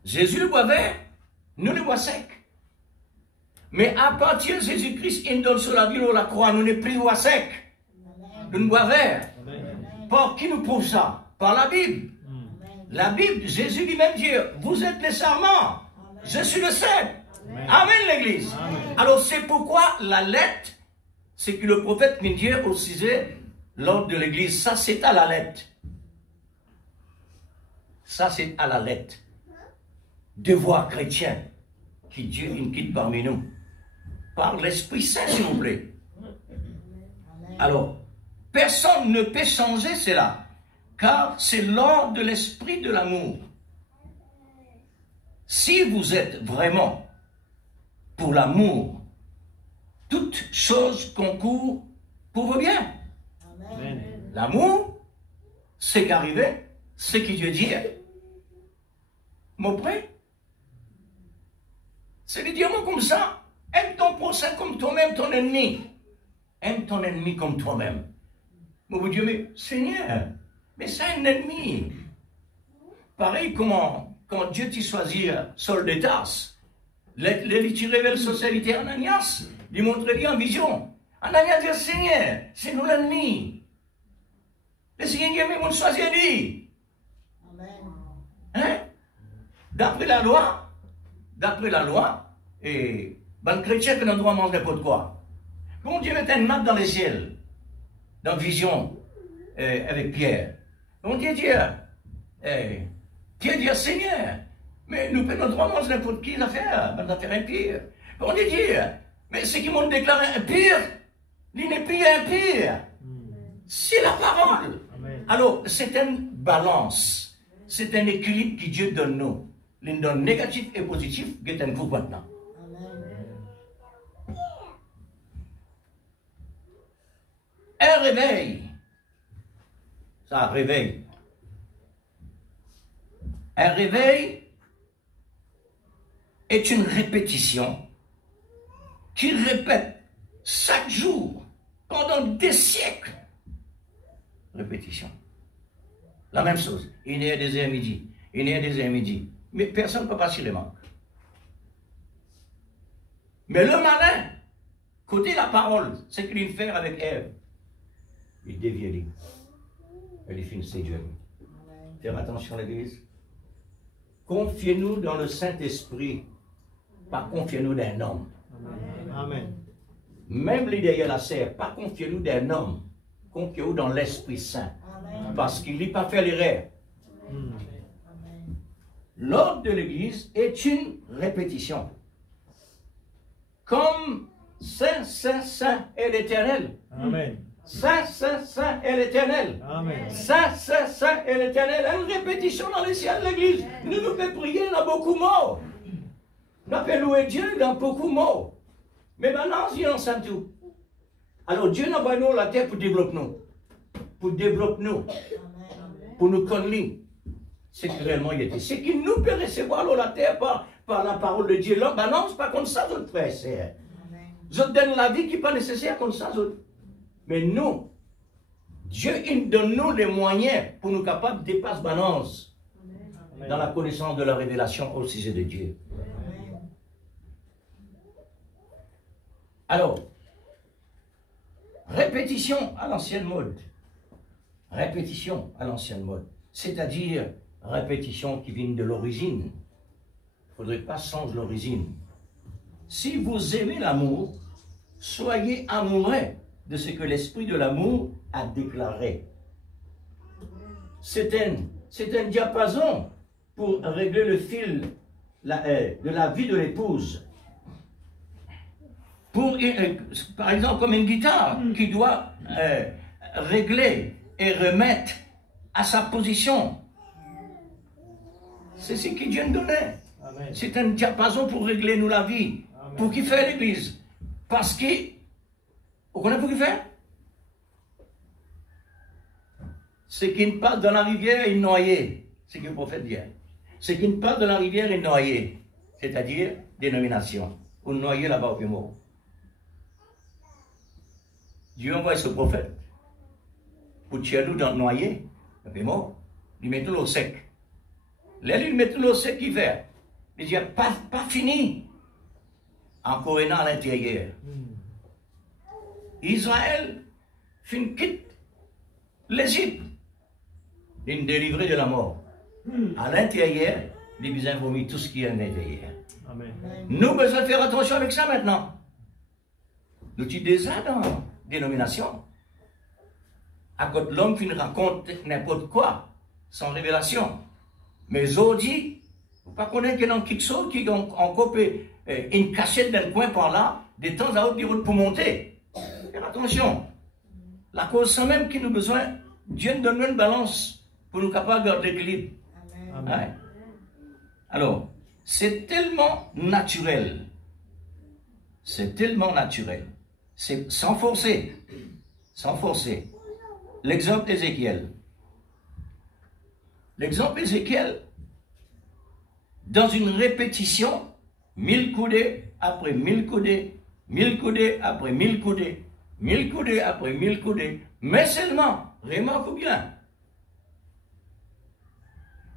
Jésus, le bois vert, nous, le bois sec. Mais à partir de Jésus-Christ, il donne sur la vie, la croix, nous n'est plus bois sec. Nous, le bois vert. Par qui nous prouve ça? Par la Bible. La Bible, Jésus lui-même dit, vous êtes les serments, je suis le cep. Amen, l'Église. Alors c'est pourquoi la lettre, c'est que le prophète nous dit au sujet, l'ordre de l'Église, ça c'est à la lettre. Ça c'est à la lettre. Devoir chrétien, qui Dieu quitte parmi nous. Par l'Esprit Saint, s'il vous plaît. Alors, personne ne peut changer cela, car c'est l'ordre de l'esprit de l'amour. Si vous êtes vraiment pour l'amour, toute chose concourt pour vos biens. L'amour, c'est qu'arriver, c'est que Dieu dit. Mon prêt, c'est de dire comme ça, aime ton prochain comme toi-même, ton ennemi. Aime ton ennemi comme toi-même. Mais vous dites, mais Seigneur, mais c'est un ennemi. pareil, comment Dieu t'a choisi Saul de Tarse, tu révèles socialité à Ananias, lui montre bien en vision. Ananias dit, Seigneur, c'est nous l'ennemi. Le Seigneur même choisi lui. Hein? D'après la loi, et ben, le chrétien que nous devons manger n'importe quoi. Bon Dieu met une map dans les ciels, dans vision, avec Pierre. Bon Dieu dit, Pierre dit, Seigneur, mais nous pouvons droit manger n'importe qui l'affaire, dans l'affaire impire. Bon Dieu dit, mais ce qui m'ont déclaré impire, il n'est plus impire. C'est la parole. Amen. Alors, c'est une balance, c'est un équilibre que Dieu donne nous. L'une donne négatif et positif, c'est un coup maintenant. Un réveil, ça réveille. Un réveil est une répétition qui répète chaque jour pendant des siècles. Répétition. La même chose. Il y a des heures midi. Il y a des heures midi. Mais personne ne peut passer les manques. Mais le malin, côté la parole, c'est qu'il fait avec Ève. Il dévie lui. Elle finit Dieu. Faire attention à l'église. Confiez-nous dans le Saint-Esprit, pas confiez-nous d'un homme. Amen. Même l'idée de la serre, pas confiez-nous d'un homme, confiez-nous dans l'Esprit Saint. Amen. Parce qu'il n'a pas fait l'erreur. L'ordre de l'Église est une répétition. Comme Saint, Saint, Saint est l'Éternel. Amen. Saint, Saint, Saint est l'Éternel. Amen. Saint, Saint, Saint est l'Éternel. Une répétition dans les ciels de l'Église. Nous nous pouvons prier dans beaucoup de mots. Nous pouvons louer Dieu dans beaucoup de mots. Mais maintenant, Dieu en sait tout. Alors Dieu n'a pas nous la terre pour développer nous. Pour développer nous. Pour nous connaître. C'est que réellement il était. C'est qu'il nous peut recevoir la terre par la parole de Dieu. Là, ben non, c'est pas comme ça, votre frère et sœur. Je donne la vie qui n'est pas nécessaire comme ça, autres. Mais nous, Dieu il donne nous les moyens pour nous capables de dépasser balance dans la connaissance de la révélation au sujet de Dieu. Alors, répétition à l'ancienne mode. Répétition à l'ancienne mode. C'est-à-dire répétition qui vient de l'origine. Il ne faudrait pas changer l'origine. Si vous aimez l'amour, soyez amoureux de ce que l'esprit de l'amour a déclaré. C'est un diapason pour régler le fil de la vie de l'épouse. Par exemple, comme une guitare qui doit régler et remettre à sa position. C'est ce que Dieu nous donnait. C'est un diapason pour régler nous la vie. Amen. Pour qui fait l'église? Parce que vous connaissez pour qui fait? Ce qui ne passe dans la rivière est noyé. C'est ce que le prophète dit. Ce qui ne passe dans la rivière est noyé. C'est-à-dire dénomination. Ou noyé là-bas au mot. Dieu envoie ce prophète pour tirer nous dans le noyer. Et mort. Il met tout l'eau sec. Là, il met tout l'eau sec qui fait. Il dit pas fini. Encore un an à l'intérieur. Israël quitte l'Égypte. Il est délivré de la mort. À l'intérieur, il besoin de vomir tout ce qui est à l'intérieur. Nous avons besoin de faire attention avec ça maintenant. Nous sommes déjà dans la dénomination. À côté de l'homme qui nous raconte n'importe quoi, sans révélation. Mais aujourd'hui, vous ne connaissez pas quelque chose qui ont copé une cachette d'un coin par là, de temps à autre pour monter. Faire attention. La cause c'est même qui nous a besoin, Dieu nous donne une balance pour nous capables de garder l'équilibre. Ouais. Alors, c'est tellement naturel. C'est tellement naturel. C'est sans forcer. Sans forcer. L'exemple Ézéchiel. L'exemple Ézéchiel, dans une répétition, 1000 coudées après 1000 coudées, 1000 coudées après 1000 coudées, 1000 coudées après 1000 coudées, mais seulement, remarque bien,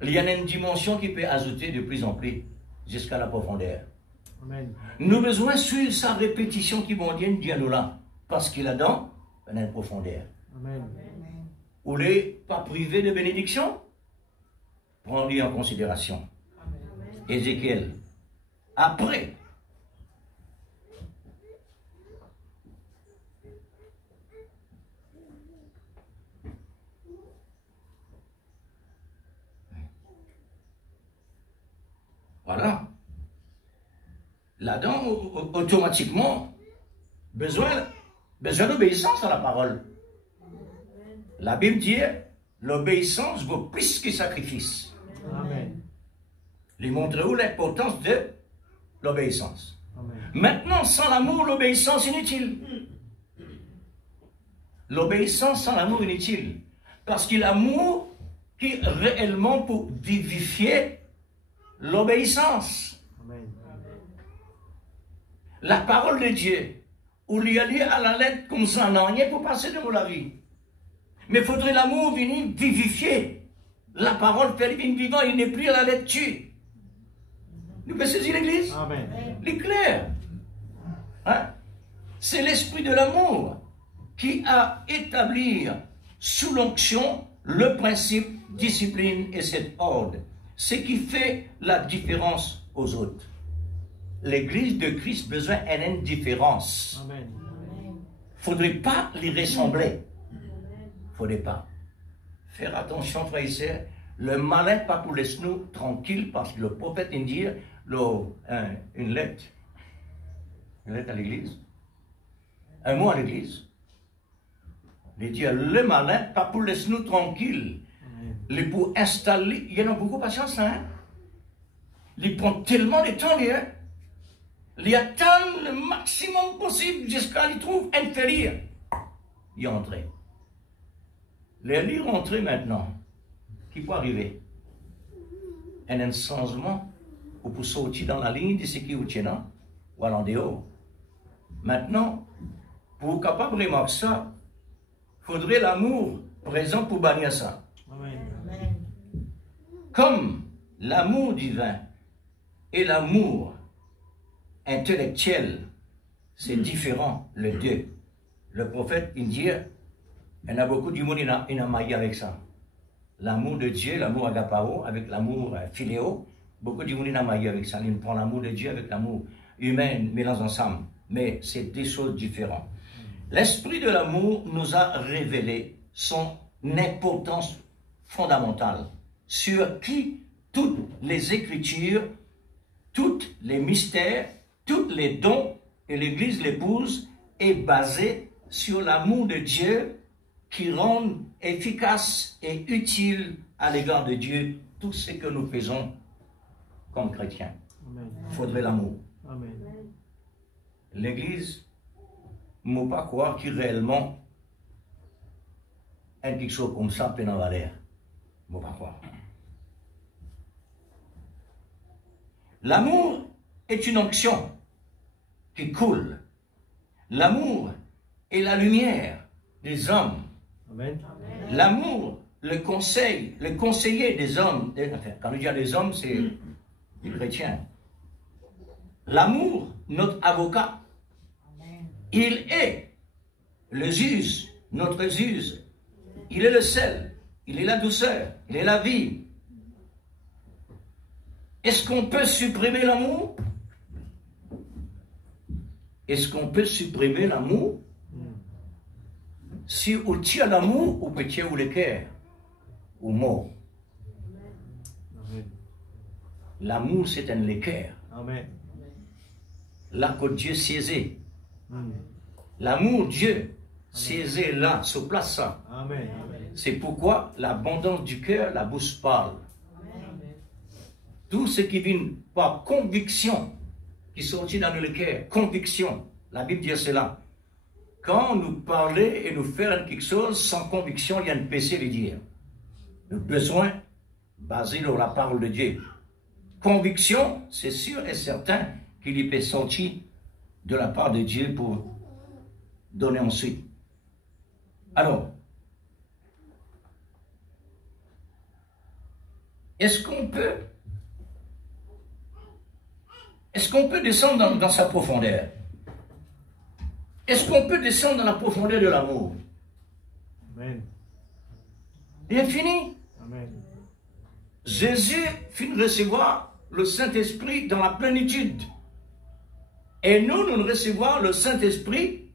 il y a une dimension qui peut ajouter de plus en plus jusqu'à la profondeur. Amen. Nous avons besoin de suivre sa répétition qui vont dire nous là, parce qu'il a dans une profondeur. Amen. Vous n'êtes pas privé de bénédiction? Prenez en considération. Ézéchiel. Après, voilà. Là-dedans, automatiquement, besoin d'obéissance à la parole. La Bible dit, l'obéissance vaut plus que sacrifice. Amen. Il montre où l'importance de l'obéissance. Amen. Maintenant, sans l'amour, l'obéissance inutile. L'obéissance sans l'amour inutile. Parce que l'amour qui est réellement pour vivifier l'obéissance. Amen. La parole de Dieu, où il y a lié à la lettre comme ça, non, rien pour passer de la vie. Mais il faudrait l'amour venir vivifier. La parole fait le vivant, il n'est plus à la lettre tue. Nous pouvons saisir l'église? Amen. Il est clair. Hein? C'est l'esprit de l'amour qui a établi sous l'onction le principe, discipline et cet ordre. Ce qui fait la différence aux autres. L'église de Christ a besoin d'une différence. Amen. Il ne faudrait pas les ressembler. Faudrait pas. Faire attention, frères et sœurs, le malin pas pour laisser nous tranquilles parce que le prophète dit une lettre à l'église, un mot à l'église. Il dit le malin pas pour laisser nous tranquilles, les pour installer, il y en a beaucoup de patience, hein? Il prend tellement de temps, il attend le maximum possible jusqu'à qu'il trouve inférieur. Il est entré. Les lits rentrés maintenant, qui peut arriver? Un changement pour sortir dans la ligne de ce qui est au tient, ou à l'endéo. Maintenant, pour être capable de remarquer ça, il faudrait l'amour présent pour bannir ça. Amen. Comme l'amour divin et l'amour intellectuel, c'est différent, les deux. Le prophète, il dit, il y a beaucoup du monde qui a maillé avec ça. L'amour de Dieu, l'amour agapao, avec l'amour philéo, beaucoup du monde qui a maillé avec ça. Il prend l'amour de Dieu avec l'amour humain, mélange ensemble. Mais c'est des choses différentes. L'esprit de l'amour nous a révélé son importance fondamentale, sur qui toutes les Écritures, tous les mystères, tous les dons et l'Église l'épouse est basée sur l'amour de Dieu qui rend efficace et utile à l'égard de Dieu tout ce que nous faisons comme chrétiens. Il faudrait l'amour. L'Église, ne faut pas croire qu'il réellement un quelque chose comme ça peut en valeur. Ne faut pas croire. L'amour est une onction qui coule. L'amour est la lumière des hommes. L'amour, le conseiller des hommes. Quand on dit des hommes, c'est des chrétiens. L'amour, notre avocat. Il est le juge, notre juge. Il est le sel, il est la douceur, il est la vie. Est-ce qu'on peut supprimer l'amour? Est-ce qu'on peut supprimer l'amour? Si on tient l'amour, on peut tirer le cœur, ou mort. L'amour, c'est un équerre. Là que Dieu saisait. L'amour, Dieu, saisait là, se place ça. C'est pourquoi l'abondance du cœur, la bouche parle. Tout ce qui vient par conviction, qui sortit dans le cœur, conviction, la Bible dit cela. Quand nous parlons et nous faisons quelque chose sans conviction, il y a un péché de dire. Le besoin basé sur la parole de Dieu. Conviction, c'est sûr et certain qu'il peut sortir de la part de Dieu pour donner ensuite. Alors, est-ce qu'on peut descendre dans sa profondeur? Est-ce qu'on peut descendre dans la profondeur de l'amour? Amen. Et fini. Amen. Jésus finit de recevoir le Saint-Esprit dans la plénitude. Et nous recevons le Saint-Esprit,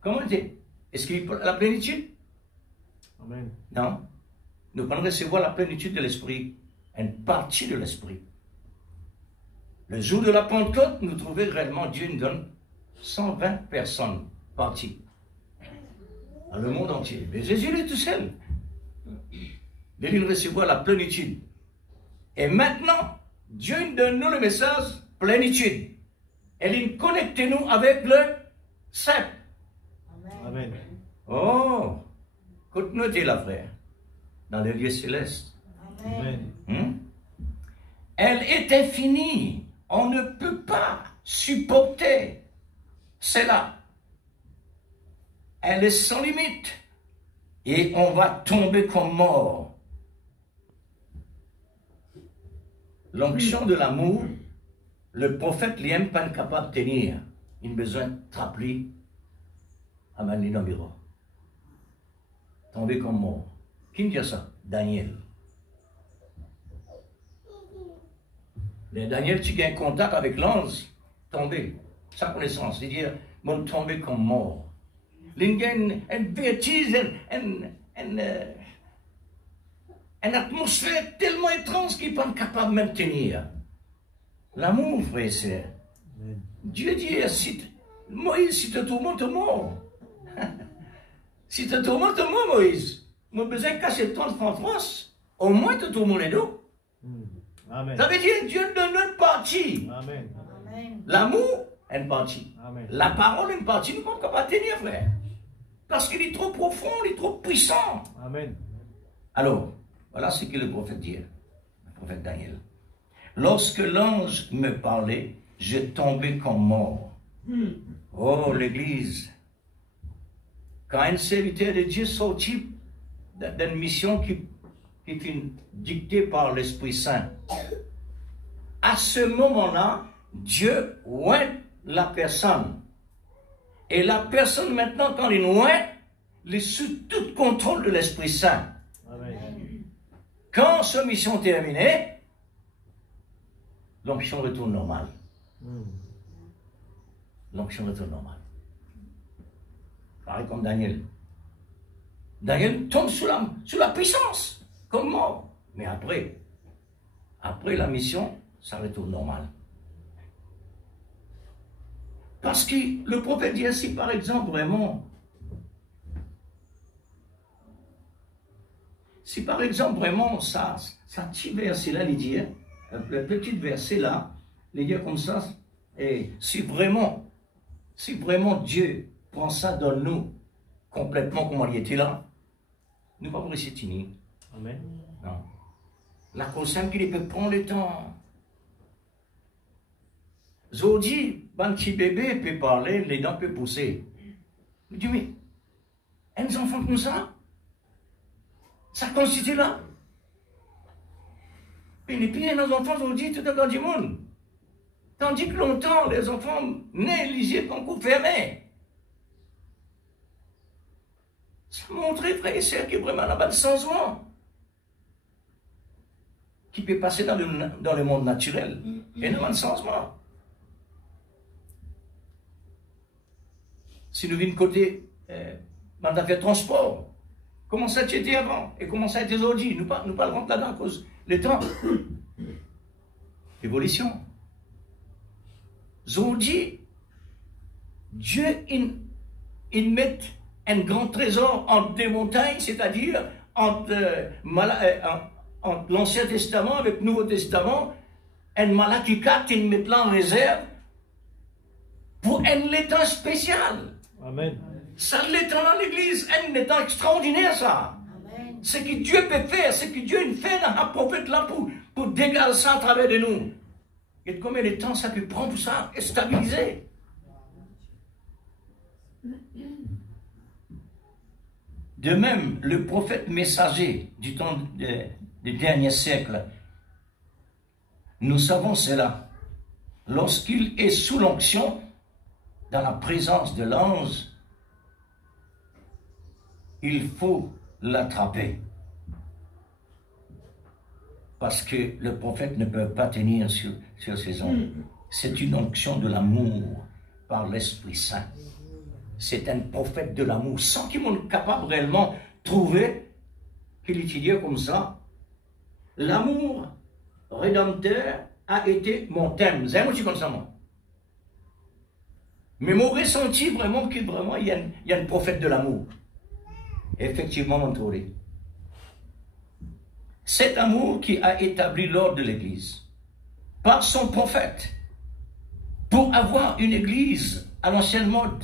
comment dire? Est-ce qu'il est la plénitude? Amen. Non. Nous allons recevoir la plénitude de l'Esprit, une partie de l'Esprit. Le jour de la Pentecôte, nous trouvons réellement Dieu nous donne 120 personnes parties dans le monde entier. Mais Jésus il est tout seul. Il nous recevoir la plénitude. Et maintenant, Dieu nous donne nous le message plénitude. Et il connecte nous avec le Saint. Amen. Oh, écoute-nous, la frère, dans les lieux célestes. Amen. Elle est infinie. On ne peut pas supporter cela. Elle est sans limite. Et on va tomber comme mort. L'onction de l'amour, le prophète lui-même pas capable de tenir. Il a besoin de trapper à Manlinobiro. Tomber comme mort. Qui dit ça? Daniel. Mais Daniel, tu gagnes contact avec l'ange, tomber. Sa connaissance, c'est-à-dire, bon, tomber comme mort. Il gagne une bêtise, une atmosphère tellement étrange qu'il n'est pas capable de maintenir. L'amour, frère et sœur. Dieu dit, Moïse, si tu te tourmentes, tu mort. Si tu te tourmentes, tu mort, Moïse. Moi, besoin de casser 30 francs France. Au moins, tu tournes les dos. Amen. Ça veut dire Dieu donne une partie. Amen. L'amour, une partie. Amen. La parole, une partie. Nous ne pouvons pas tenir, frère. Parce qu'il est trop profond, il est trop puissant. Amen. Alors, voilà ce que le prophète dit, le prophète Daniel. Lorsque l'ange me parlait, je tombais comme mort. Oh, l'Église. Quand un serviteur de Dieu sortit d'une mission qui est dictée par l'Esprit Saint, à ce moment-là, Dieu oint la personne. Et la personne, maintenant, quand il oint, il est sous tout contrôle de l'Esprit Saint. Amen. Quand cette mission est terminée, l'onction retourne normale. L'onction retourne normale. Pareil comme Daniel. Daniel tombe sous la puissance, comme mort. Mais après la mission, ça retourne normal. Parce que le prophète dit ainsi, par exemple, vraiment, si par exemple, vraiment, ça petit verset-là, il dit, le petit verset-là, il dit comme ça, et si vraiment Dieu prend ça dans nous, complètement comme il était là, nous ne pouvons pas réciter. Amen. Non. La cause simple qu'il peut prendre le temps. Aujourd'hui, un petit bébé peut parler, les dents peuvent pousser. Je dis, mais, un enfant comme ça constitue là. Et puis, nos enfants aujourd'hui, tout dans du monde. Tandis que longtemps, les enfants naissent les yeux comme coup fermés. Ça montre, frère et sœur, qu'il y a vraiment là-bas de changement qui peut passer dans le monde naturel. Énormément de changement. Si nous venons côté de transport, comment ça a été avant et comment ça a été aujourd'hui, nous parlerons là-dedans à cause du temps. Évolution. Aujourd'hui, Dieu, il met un grand trésor entre des montagnes, c'est-à-dire entre l'Ancien Testament avec le Nouveau Testament, un Malachie 4, il met là en réserve pour un état spécial. Amen. Ça l'est dans l'Église, un état extraordinaire, ça. Amen. Ce que Dieu peut faire, ce que Dieu fait dans un prophète là pour dégager ça à travers de nous. Et combien de temps ça peut prendre pour ça et stabiliser? De même, le prophète messager du temps des derniers siècles. Nous savons cela. Lorsqu'il est sous l'onction, dans la présence de l'ange, il faut l'attraper. Parce que le prophète ne peut pas tenir sur ses ongles. C'est une onction de l'amour par l'Esprit Saint. C'est un prophète de l'amour, sans qu'il soit capable réellement de trouver qu'il étudie comme ça. L'amour rédempteur a été mon thème. C'est moi qui comme ça, moi. Mais mon ressenti vraiment qu'il y a un prophète de l'amour. Effectivement, mon trouvé. Cet amour qui a établi l'ordre de l'Église par son prophète pour avoir une Église à l'ancienne mode.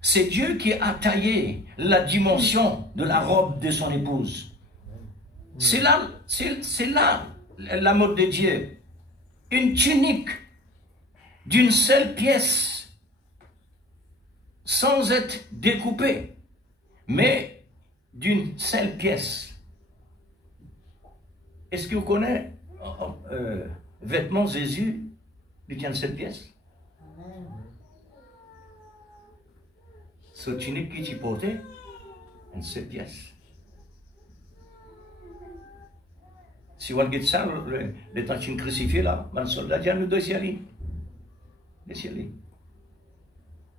C'est Dieu qui a taillé la dimension de la robe de son épouse. C'est là la mode de Dieu. Une tunique d'une seule pièce, sans être découpée, mais d'une seule pièce. Est-ce que vous connaissez vêtements Jésus, il tient une seule pièce? Ce tunique qui t'y portait, une seule pièce. Si on regarde ça, le temps qu'il crucifié là, le soldat dit à nous deux cieli.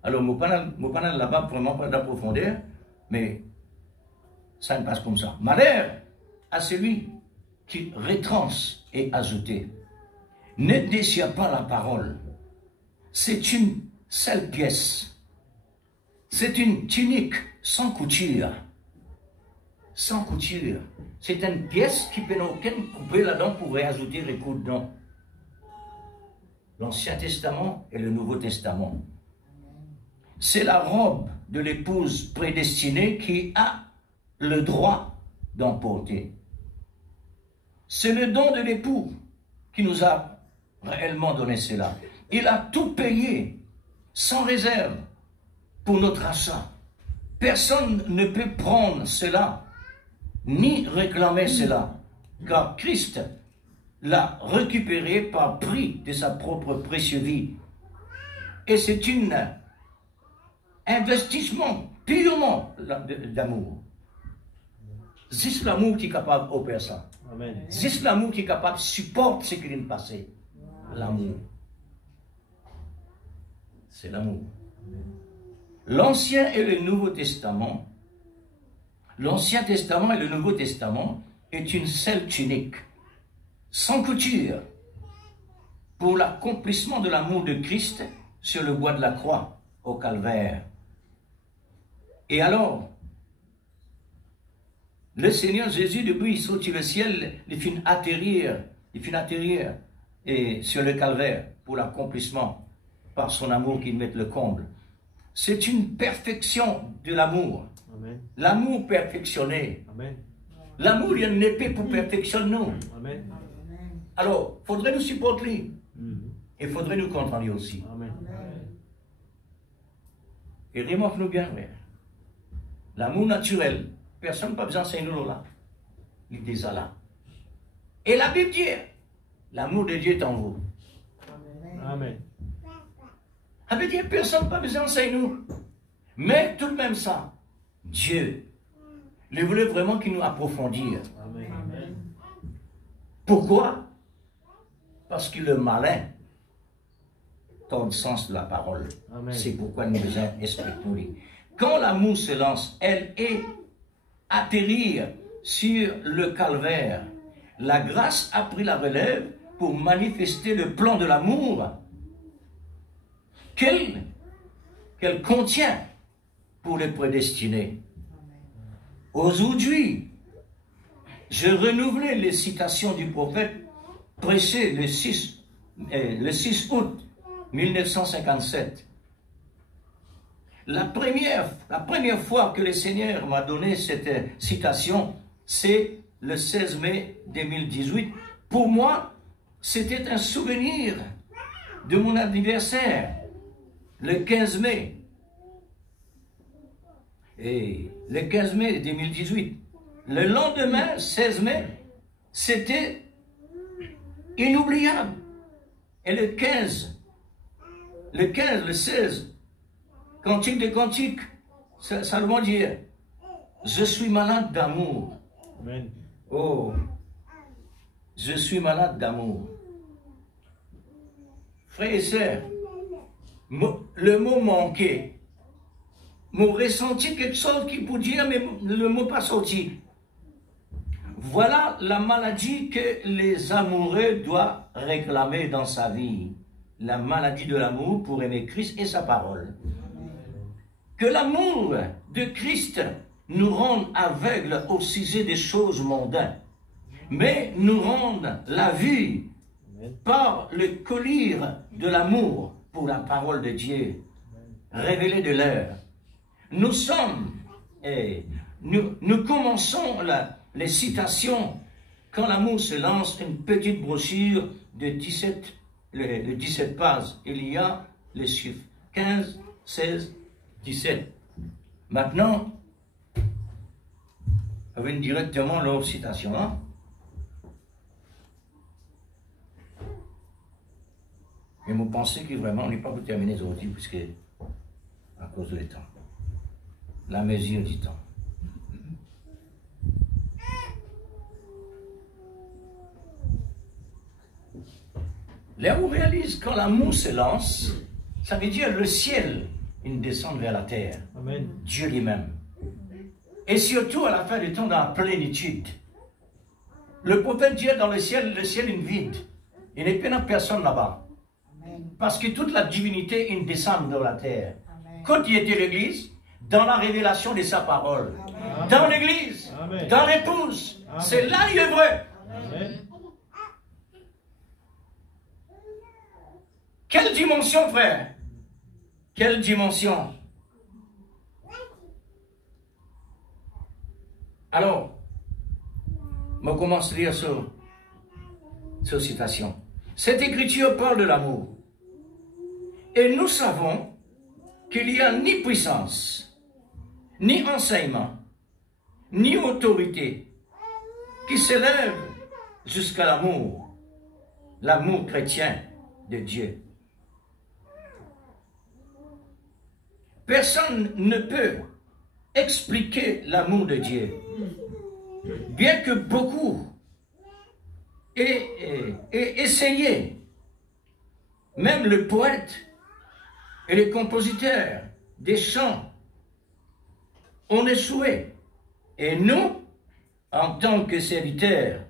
Alors, je ne vais pas là-bas vraiment pas de la profondeur, mais ça ne passe comme ça. Malheur à celui qui retranche et ajouté. Ne déchire pas la parole. C'est une seule pièce. C'est une tunique sans couture. Sans couture. C'est une pièce qui peut aucun couper là-dedans pour réajouter les coups dedans. L'Ancien Testament et le Nouveau Testament. C'est la robe de l'épouse prédestinée qui a le droit d'en porter. C'est le don de l'époux qui nous a réellement donné cela. Il a tout payé sans réserve pour notre achat. Personne ne peut prendre cela ni réclamer cela, car Christ l'a récupéré par prix de sa propre précieuse vie. Et c'est un investissement purement d'amour. C'est l'amour qui est capable d'opérer ça. C'est l'amour qui est capable de supporter ce qui vient de passer. L'amour. C'est l'amour. L'Ancien et le Nouveau Testament, l'Ancien Testament et le Nouveau Testament est une seule tunique, sans couture, pour l'accomplissement de l'amour de Christ sur le bois de la croix, au calvaire. Et alors, le Seigneur Jésus, depuis il saute sur le ciel, il finit atterrir et sur le calvaire pour l'accomplissement par son amour qui met le comble. C'est une perfection de l'amour. L'amour perfectionné. L'amour, il y a une épée pour perfectionner nous. Alors, il faudrait nous supporter. Et il faudrait nous comprendre aussi. Et remarque-nous bien, l'amour naturel, personne n'a pas besoin d'enseigner nous là. Il est déjà là. Et la Bible dit, l'amour de Dieu est en vous. Amen. La Bible dit, personne n'a pas besoin d'enseigner nous. Mais tout de même ça, Dieu, il voulait vraiment qu'il nous approfondir. Amen. Pourquoi? Parce que le malin tord le sens de la parole. C'est pourquoi nous devons respecter. Quand l'amour se lance, elle est atterrir sur le calvaire. La grâce a pris la relève pour manifester le plan de l'amour qu'elle contient pour les prédestinés. Aujourd'hui, je renouvelais les citations du prophète prêchées le 6 août 1957. La première fois que le Seigneur m'a donné cette citation, c'est le 16 mai 2018. Pour moi, c'était un souvenir de mon anniversaire, le 15 mai. Et le 15 mai 2018, le lendemain, 16 mai, c'était inoubliable. Et le 16, Cantique des Cantiques, Salomon dit, je suis malade d'amour. Amen. Oh, je suis malade d'amour. Frères et sœurs, le mot manqué, m'a ressenti quelque chose qui peut dire, mais le mot pas sorti. Voilà la maladie que les amoureux doivent réclamer dans sa vie. La maladie de l'amour pour aimer Christ et sa parole. Que l'amour de Christ nous rende aveugles au sujet des choses mondaines, mais nous rende la vue par le collier de l'amour pour la parole de Dieu, révélée de l'heure. Nous sommes, nous commençons les citations quand l'amour se lance, une petite brochure de 17 pages. Il y a les chiffres 15, 16, 17. Maintenant, avec directement leur citation. Hein? Et vous pensez que vraiment on n'est pas pour terminer aujourd'hui, puisque à cause du temps, la mesure du temps. Là on réalise quand l'amour se lance, ça veut dire le ciel, il descend vers la terre. Amen. Dieu lui-même. Et surtout à la fin du temps, dans la plénitude. Le prophète dit dans le ciel est vide. Il n'y a pas personne là-bas. Parce que toute la divinité, il descend dans la terre. Amen. Quand il était l'église, dans la révélation de sa parole. Amen. Dans l'église, dans l'épouse, c'est là il est vrai. Amen. Quelle dimension, frère? Quelle dimension? Alors, je commence à lire cette citation. Cette écriture parle de l'amour. Et nous savons qu'il n'y a ni puissance, ni enseignement, ni autorité qui s'élève jusqu'à l'amour chrétien de Dieu. Personne ne peut expliquer l'amour de Dieu, bien que beaucoup aient essayé. Même le poète et les compositeurs des chants ont échoué. Et nous, en tant que serviteurs,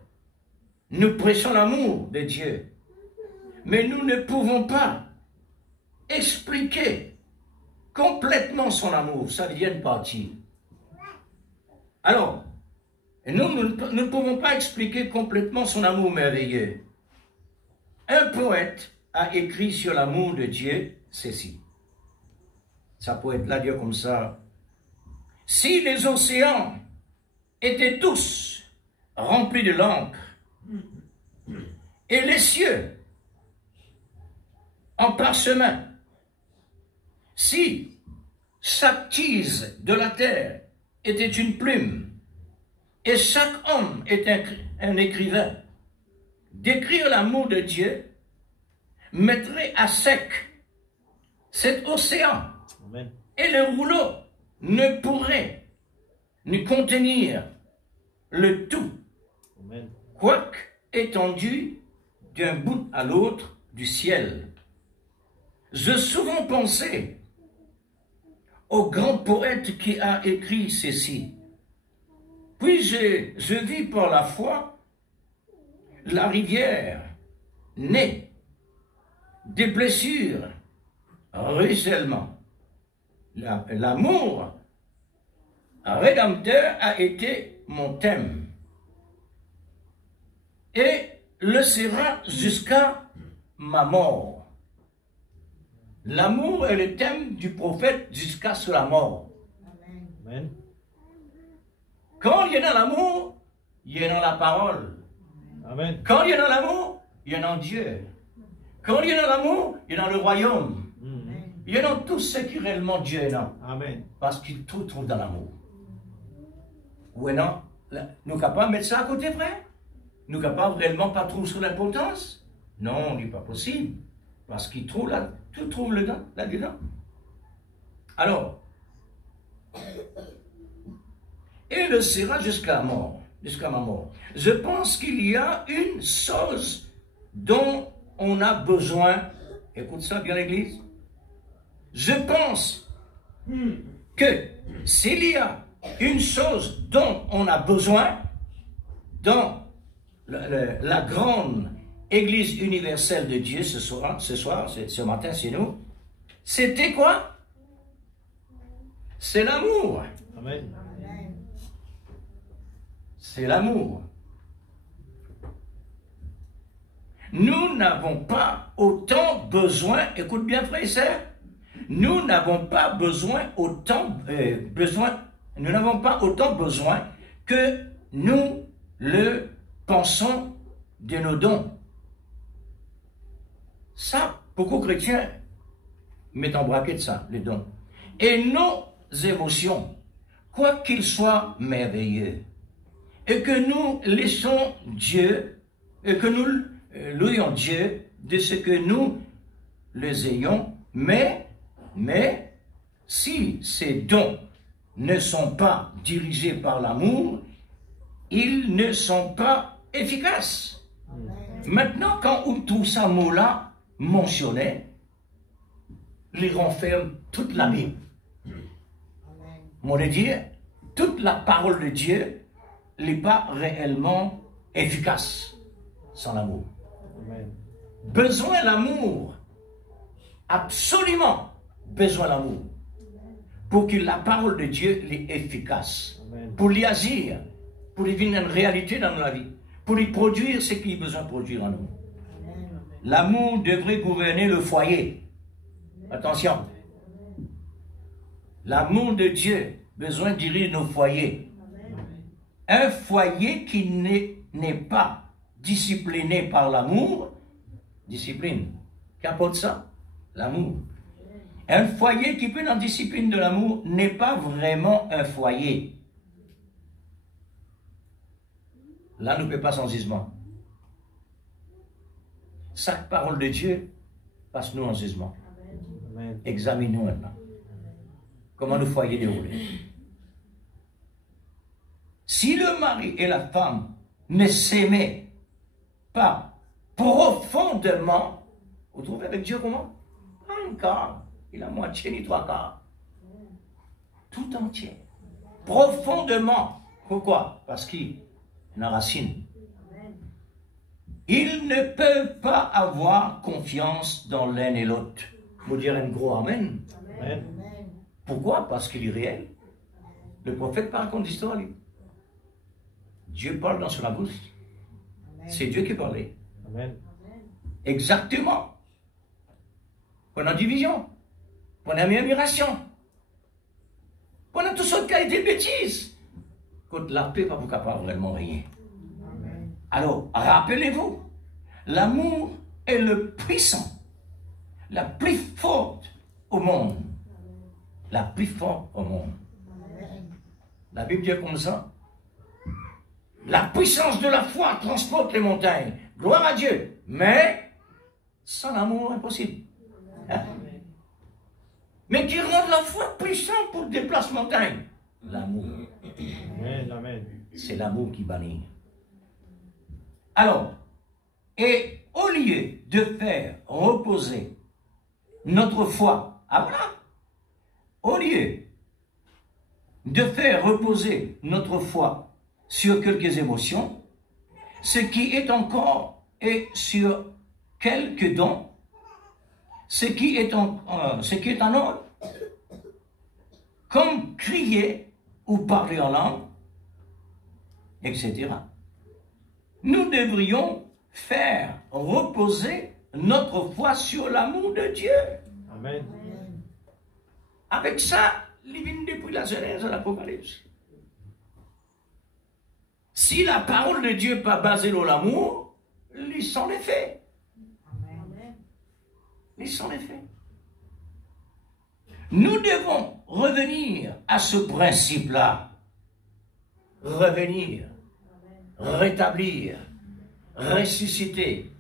nous prêchons l'amour de Dieu. Mais nous ne pouvons pas expliquer complètement son amour. Ça vient de partie. Alors, nous ne pouvons pas expliquer complètement son amour merveilleux. Un poète a écrit sur l'amour de Dieu ceci. Ça peut être là, dire comme ça. Si les océans étaient tous remplis de l'encre, et les cieux en parchemin, si chaque tige de la terre était une plume, et chaque homme était un écrivain, d'écrire l'amour de Dieu mettrait à sec cet océan. Amen. Et le rouleau ne pourrait ne contenir le tout, amen, quoique étendu d'un bout à l'autre du ciel. J'ai souvent pensé au grand poète qui a écrit ceci. Puis je vis par la foi la rivière née des blessures, ruissellement. L'amour rédempteur a été mon thème et le sera jusqu'à ma mort. L'amour est le thème du prophète jusqu'à la mort. Amen. Quand il y a dans l'amour, il y a dans la parole. Amen. Quand il y a dans l'amour, il y a dans Dieu. Quand il y a dans l'amour, il y a dans le royaume. Il y a dans tout ce qui réellement Dieu est dans. Amen. Parce qu'il tout trouve dans l'amour. Oui, non? Nous sommes capables de mettre ça à côté, frère? nous capables réellement pas trouver sur l'importance? Non, il n'est pas possible. Parce qu'il trouve là, tout trouve là-dedans. Alors, et le sera jusqu'à mort, jusqu'à ma mort. Je pense qu'il y a une chose dont on a besoin. Écoute ça bien, l'Église. Je pense que s'il y a une chose dont on a besoin dans la grande Église universelle de Dieu ce matin, c'est nous, c'était quoi? C'est l'amour. Amen. C'est l'amour. Nous n'avons pas autant besoin, écoute bien frère et sœur, nous n'avons pas autant besoin que nous le pensons de nos dons. Ça, beaucoup de chrétiens mettent en braquet de ça, les dons. Et nos émotions, quoi qu'ils soient merveilleux, et que nous laissons Dieu, et que nous louions Dieu de ce que nous les ayons, mais si ces dons ne sont pas dirigés par l'amour, ils ne sont pas efficaces. Maintenant, quand on trouve ce mot-là mentionné, il renferme toute la Bible. Mon Dieu, toute la parole de Dieu n'est pas réellement efficace sans l'amour. Besoin l'amour, absolument besoin l'amour, pour que la parole de Dieu soit efficace, pour y agir, pour y venir une réalité dans la vie, pour y produire ce qu'il a besoin de produire en nous. L'amour devrait gouverner le foyer. Attention. L'amour de Dieu besoin de diriger nos foyers. Un foyer qui n'est pas discipliné par l'amour, discipline, qu'apporte ça? L'amour. Un foyer qui peut dans la discipline de l'amour n'est pas vraiment un foyer. Là, nous ne pouvons pas sans jugement. Chaque parole de Dieu passe-nous en jugement. Examinons maintenant. Comment nos foyers déroulent. Si le mari et la femme ne s'aimaient pas profondément, vous trouvez avec Dieu comment? Un quart, il a moitié ni trois quarts. Tout entier. Profondément. Pourquoi? Parce qu'il y a une racine. Ils ne peuvent pas avoir confiance dans l'un et l'autre. Vous direz un gros amen. Amen. Pourquoi? Parce qu'il est réel. Le prophète parle contre l'histoire, lui. Dieu parle dans sa bouche. C'est Dieu qui parlait. Amen. Exactement. Pendant division, pendant murmuration, pendant toutes sortes de qualités de bêtises. Quand la paix ne va vous capable vraiment rien. Alors, rappelez-vous, l'amour est le puissant, la plus forte au monde. La plus forte au monde. La Bible dit comme ça. La puissance de la foi transporte les montagnes. Gloire à Dieu. Mais, sans l'amour, impossible. Hein? Mais qui rend la foi puissante pour déplacer montagne? L'amour. C'est l'amour qui bannit. Alors, et au lieu de faire reposer notre foi, ah voilà, au lieu de faire reposer notre foi sur quelques émotions, ce qui est encore et sur quelques dons, ce qui est en ordre, comme crier ou parler en langue, etc. Nous devrions faire reposer notre foi sur l'amour de Dieu. Amen. Avec ça, il vient depuis la Genèse à l'Apocalypse. Si la parole de Dieu n'est pas basée sur l'amour, ils sont les faits. Ils sont les faits. Nous devons revenir à ce principe-là. Revenir, rétablir ressuscité.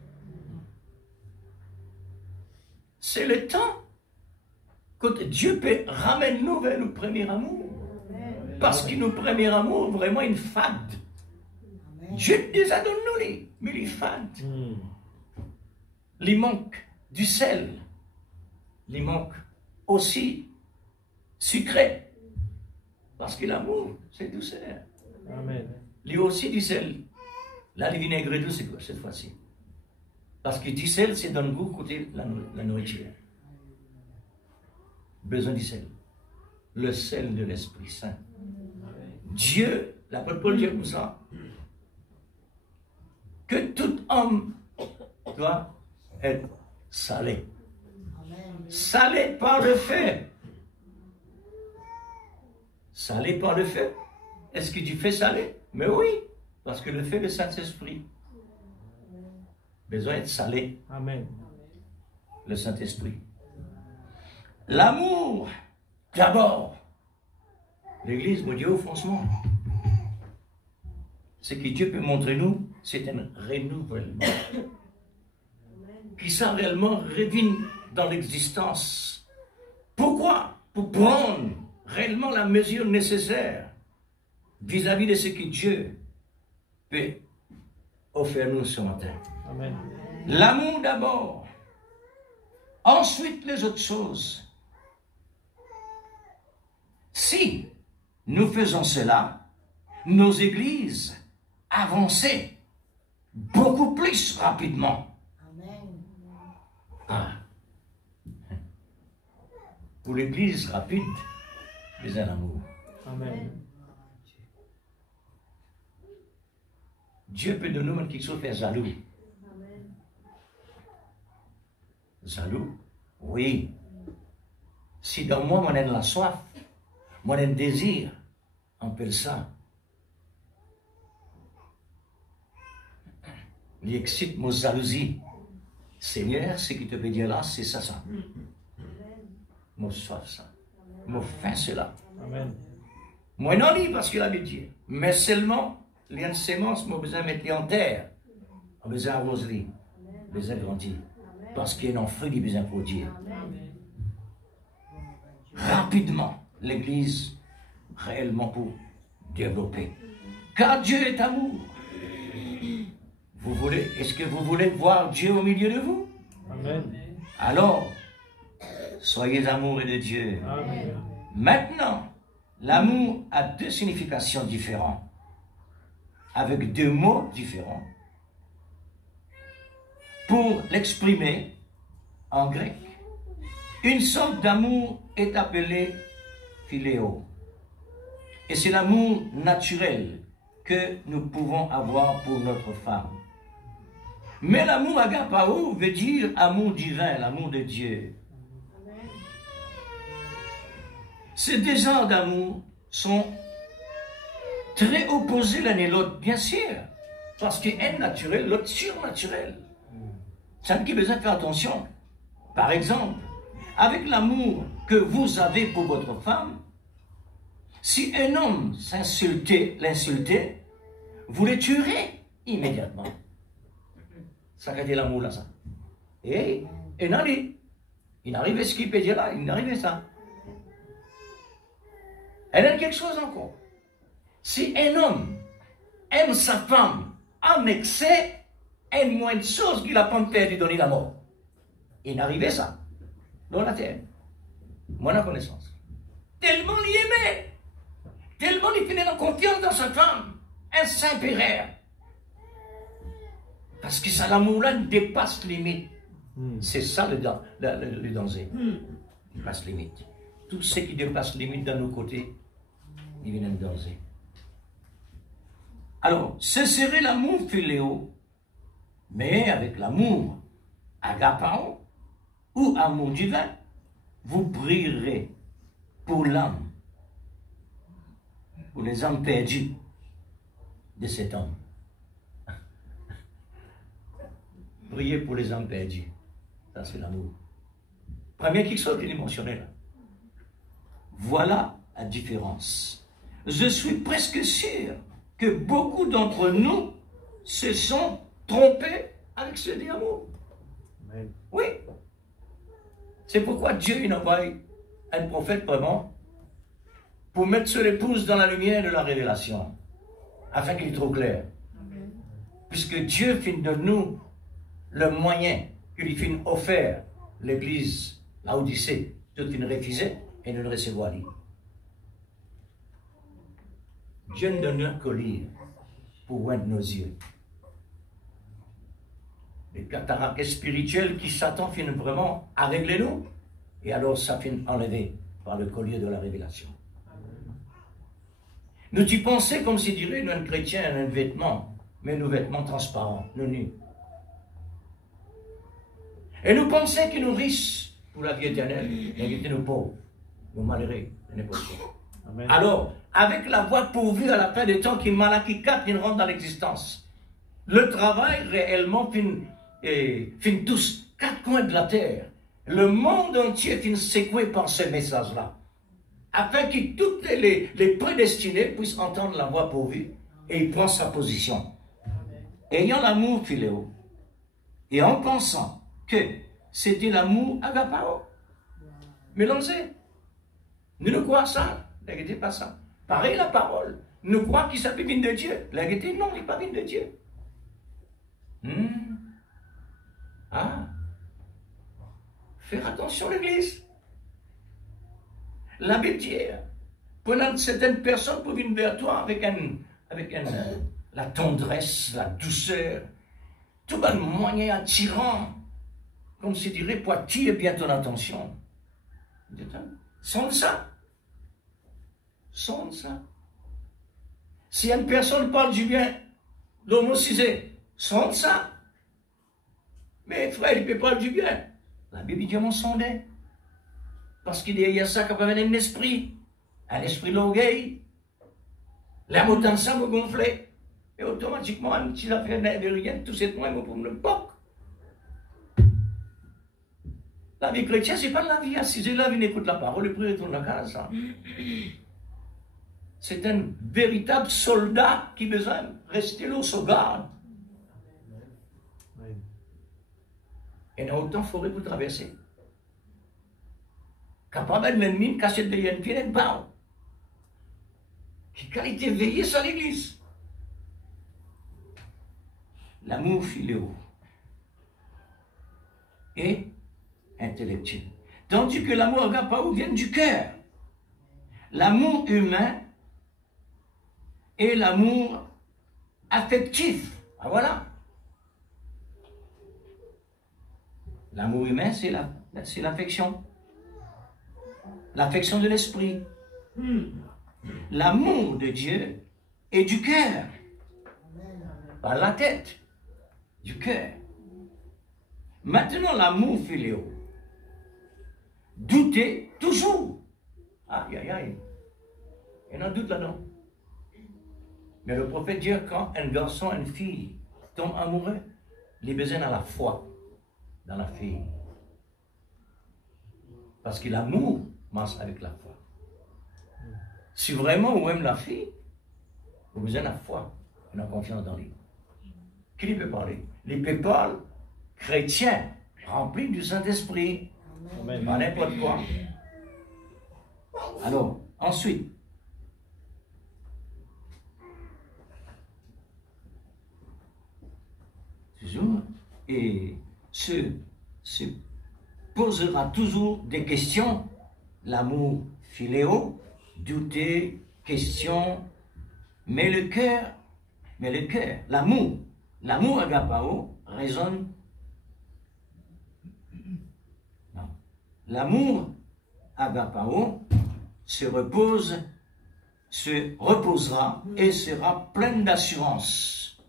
C'est le temps que Dieu peut ramener nous vers le premier amour. Parce que le premier amour, vraiment, une fade. Dieu déjà donne nous, mais il est fade. Il manque du sel. Il manque aussi sucré. Parce que l'amour, c'est douceur. Amen. Il y a aussi du sel. Là, le vinaigre doux, c'est quoi cette fois-ci? Parce que du sel, c'est dans le goût côté la nourriture. Besoin du sel. Le sel de l'Esprit Saint. Dieu, l'apôtre Paul dit comme ça, que tout homme doit être salé. Salé par le feu. Salé par le feu. Est-ce que tu fais salé? Mais oui, parce que le feu, le Saint-Esprit, besoin d'être salé. Amen. Le Saint-Esprit. L'amour, d'abord. L'Église, mon Dieu, franchement, ce que Dieu peut montrer nous, c'est un renouvellement. Qui ça réellement revient dans l'existence. Pourquoi? Pour prendre réellement la mesure nécessaire vis-à-vis de ce que Dieu peut offrir nous ce matin. Amen. L'amour d'abord. Ensuite, les autres choses. Si nous faisons cela, nos églises avançaient beaucoup plus rapidement. Amen. Ah. Pour l'église rapide, mais un amour. Amen. Dieu peut de nous quelque chose faire jaloux. Amen. Jaloux? Oui. Si dans moi, on a la soif, on a un désir, on appelle ça. Il excite mon jalousie. Seigneur, ce qui te peut dire là, c'est ça, ça. Mon soif, ça. Mon faim, c'est là. Amen. Moi, non, dit parce qu'il a dit. Mais seulement, les semences, moi, besoin de mettre en terre. On a besoin d'arroser, besoin de grandir. Parce qu'il y a un fruit qui besoin de produire. Rapidement, l'Église, réellement pour développer. Car Dieu est amour. Vous voulez, est-ce que vous voulez voir Dieu au milieu de vous? Amen. Alors, soyez amoureux de Dieu. Amen. Maintenant, l'amour a deux significations différentes, avec deux mots différents. Pour l'exprimer en grec, une sorte d'amour est appelée philéo. Et c'est l'amour naturel que nous pouvons avoir pour notre femme. Mais l'amour agapao veut dire amour divin, l'amour de Dieu. Ces deux genres d'amour sont très opposés l'un et l'autre, bien sûr. Parce qu'un naturel, l'autre surnaturel. Ça qui a besoin de faire attention. Par exemple, avec l'amour que vous avez pour votre femme, si un homme l'insultait, vous le tuerez immédiatement. Ça a été l'amour là, ça. Et il arrive ce qu'il peut dire là, il arrive ça. Elle a quelque chose encore. Si un homme aime sa femme en excès, une moindre chose qu'il n'a pas fait lui donner la mort. Il n'arrivait ça. Dans la terre. Moi, la connaissance. Tellement il aimait. Tellement il tenait en confiance dans sa femme. Un saint péraire. Parce que ça, l'amour-là dépasse limite. C'est ça le danger. Il dépasse limite. Tout ce qui dépasse limite dans nos côtés, il vient de danger. Alors, ce serait l'amour philéo, mais avec l'amour agapao ou amour divin, vous prierez pour l'âme, pour les âmes perdues de cet homme. Priez pour les âmes perdues. Ça, c'est l'amour. Première quelque chose qu'il est mentionné là. Voilà la différence. Je suis presque sûr que beaucoup d'entre nous se sont trompés avec ce diamant. Amen. Oui. C'est pourquoi Dieu il envoie un prophète vraiment pour mettre sur l'épouse dans la lumière de la révélation, afin qu'il soit trop clair. Amen. Puisque Dieu fait de nous le moyen qu'il lui fait offert l'église, la Odyssée, toute une refusée et nous le recevoir lui. Dieu ne donne qu'au lire pour oindre nos yeux. Les cataractes spirituels qui Satan finit vraiment à régler nous, et alors ça finit enlevé par le collier de la révélation. Nous tu pensais comme si dirait nous un chrétien un vêtement, mais nos vêtements transparents, nous nus. Et nous pensons que nous riches pour la vie éternelle, mais que nous pauvres, nous malheureux, n'importe quoi. Amen. Alors, avec la voie pourvue à la fin des temps qui Malachie 4 qui rentre dans l'existence, le travail réellement fin tous quatre coins de la terre. Le monde entier fin secoué par ce message-là, afin que tous les prédestinés puissent entendre la voix pourvue et il prend sa position. Ayant l'amour philéo, et en pensant que c'était l'amour agapao, mélangé. Nous ne croyons ça, la vérité pas ça. Pareil la parole, nous croyons qu'il s'appelle vine de Dieu. La vérité non, il n'est pas vine de Dieu. Ah, faire attention l'église. La Bible dit, prenant certaines personnes pour venir vers toi avec la tendresse, la douceur, tout un moyen attirant, comme se dirait, pour attirer bien ton attention. Sans ça. Sans ça. Si une personne parle du bien, l'homocisé, sans ça. Mais frère, il peut parler du bien. La Bible dit mon sondé. Parce qu'il y a ça qui peut venir un esprit d'orgueil. La montagne ça me gonfler. Et automatiquement, si la fait de rien, tout ces points me pour le poc. La vie chrétienne, ce n'est pas la vie assise. La vie n'écoute la parole et puis retourne à la case. C'est un véritable soldat qui a besoin de rester là au garde. Et il y a autant de forêt pour traverser. Capable de mener une cachette de yen pied et de barre. Qui qualité veillée sur l'église. L'amour philéo et intellectuel. Tandis que l'amour agapao vient du cœur. L'amour humain et l'amour affectif. Ah voilà. L'amour humain, c'est l'affection. L'affection de l'esprit. L'amour de Dieu est du cœur. Pas la tête. Du cœur. Maintenant, l'amour philéo. Doutez toujours. Aïe, aïe, aïe. Il y en a doute là-dedans. Mais le prophète dit quand un garçon, une fille tombe amoureux, il a besoin de la foi dans la fille. Parce que l'amour marche avec la foi. Si vraiment on aime la fille, vous avez besoin de la foi et de la confiance dans lui. Qui peut parler? Il peut parler chrétien, rempli du Saint-Esprit. Pas n'importe quoi. Alors, ensuite, toujours, et se posera toujours des questions, l'amour philéo, douter, question, mais le cœur, l'amour agapao résonne. Non. L'amour agapao se reposera et sera plein d'assurance.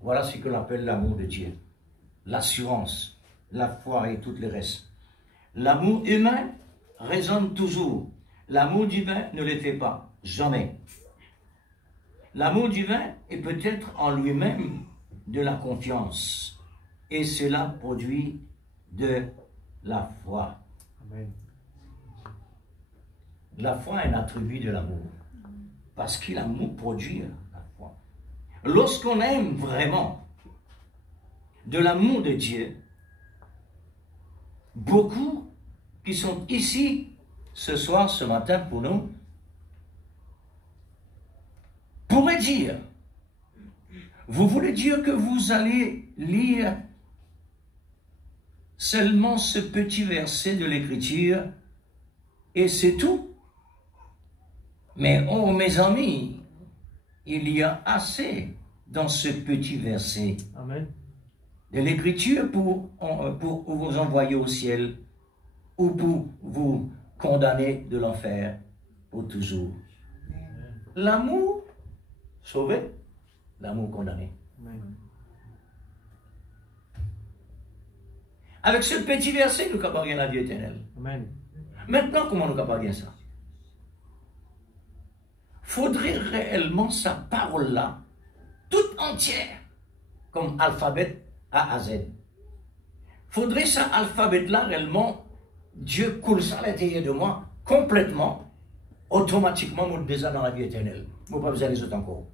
Voilà ce que l'on appelle l'amour de Dieu. L'assurance, la foi et tout le reste. L'amour humain résonne toujours. L'amour divin ne le fait pas, jamais. L'amour divin est peut-être en lui-même de la confiance. Et cela produit de la foi. Amen. La foi est un attribut de l'amour. Parce que l'amour produit la foi. Lorsqu'on aime vraiment, de l'amour de Dieu, beaucoup qui sont ici ce soir, ce matin pour nous, pourraient dire, vous voulez dire que vous allez lire seulement ce petit verset de l'Écriture et c'est tout? Mais oh mes amis, il y a assez dans ce petit verset Amen. de l'Écriture pour vous envoyer au ciel ou pour vous condamner de l'enfer pour toujours. L'amour sauvé, l'amour condamné. Amen. Avec ce petit verset, nous capons la vie éternelle. Amen. Maintenant, comment nous capons bien ça? Faudrait réellement sa parole-là, toute entière, comme alphabet A à Z. Faudrait ça alphabet-là, réellement, Dieu coule ça à l'intérieur de moi, complètement, automatiquement, nous déjà dans la vie éternelle. Vous n'avez pas besoin des autres encore.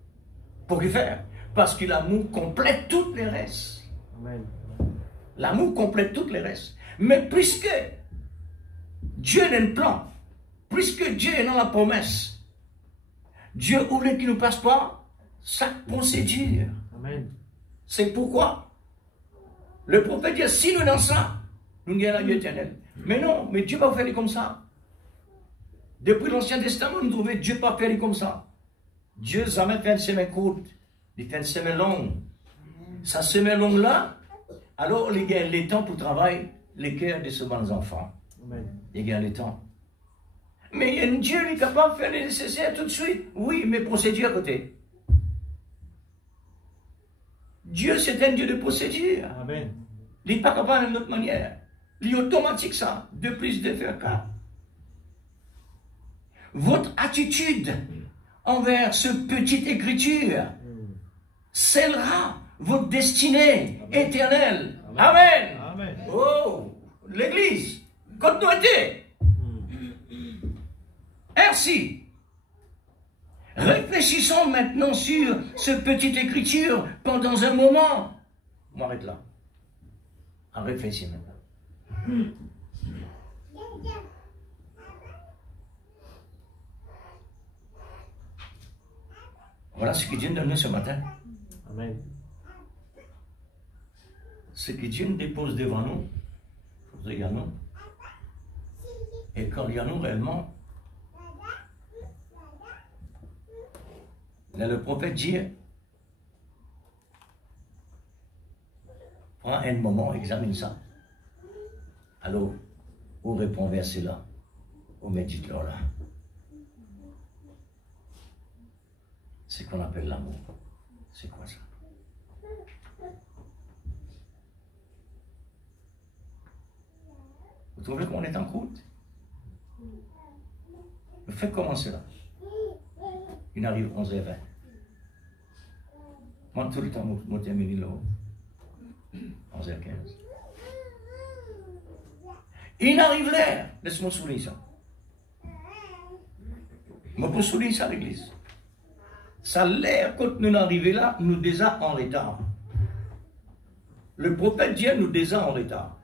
Pour qu'il faire? Parce que l'amour complète toutes les restes. Amen. L'amour complète toutes les restes. Mais puisque Dieu a un plan, puisque Dieu est dans la promesse, Dieu voulait qu'il ne passe pas sa procédure. Amen. C'est pourquoi le prophète dit, si nous dans ça, nous gagnons la vie éternelle. Mais non, mais Dieu ne va pas faire comme ça. Depuis l'Ancien Testament, nous trouvons Dieu ne va pas faire comme ça. Dieu n'a jamais fait une semaine courte, il fait une semaine longue. Sa semaine longue là, alors il gagne le temps pour travailler les cœurs de ces bons enfants. Amen. Il gagne le temps. Mais il y a un Dieu qui est capable de faire le nécessaire tout de suite. Oui, mais procédure à côté. Dieu, c'est un Dieu de procédure. Amen. Il n'est pas capable d'une autre manière. Il est automatique ça. 2 plus 2 fait 4. Votre attitude envers ce petite écriture scellera votre destinée éternelle. Amen. Amen. Oh, l'Église, continuité. Ainsi, réfléchissons maintenant sur ce petite écriture pendant un moment. On m'arrête là. On réfléchit maintenant. Voilà ce que Dieu nous donne ce matin. Amen. Ce que Dieu nous dépose devant nous, il y a nous. Et quand il y a nous réellement, là le prophète dit, prends un moment, examine ça. Alors, on répond verset là, on médite là. C'est qu'on appelle l'amour. C'est quoi ça? Vous trouvez qu'on est en route? Faites commencer là. Il arrive 11h20. Moi, tout le temps, je termine là. 11h15. Il arrive l'air. Laisse-moi souligner ça. Je peux souligner ça à l'église. Ça l'air, quand nous arrivons là, nous déjà en retard. Le prophète dit nous déjà en retard.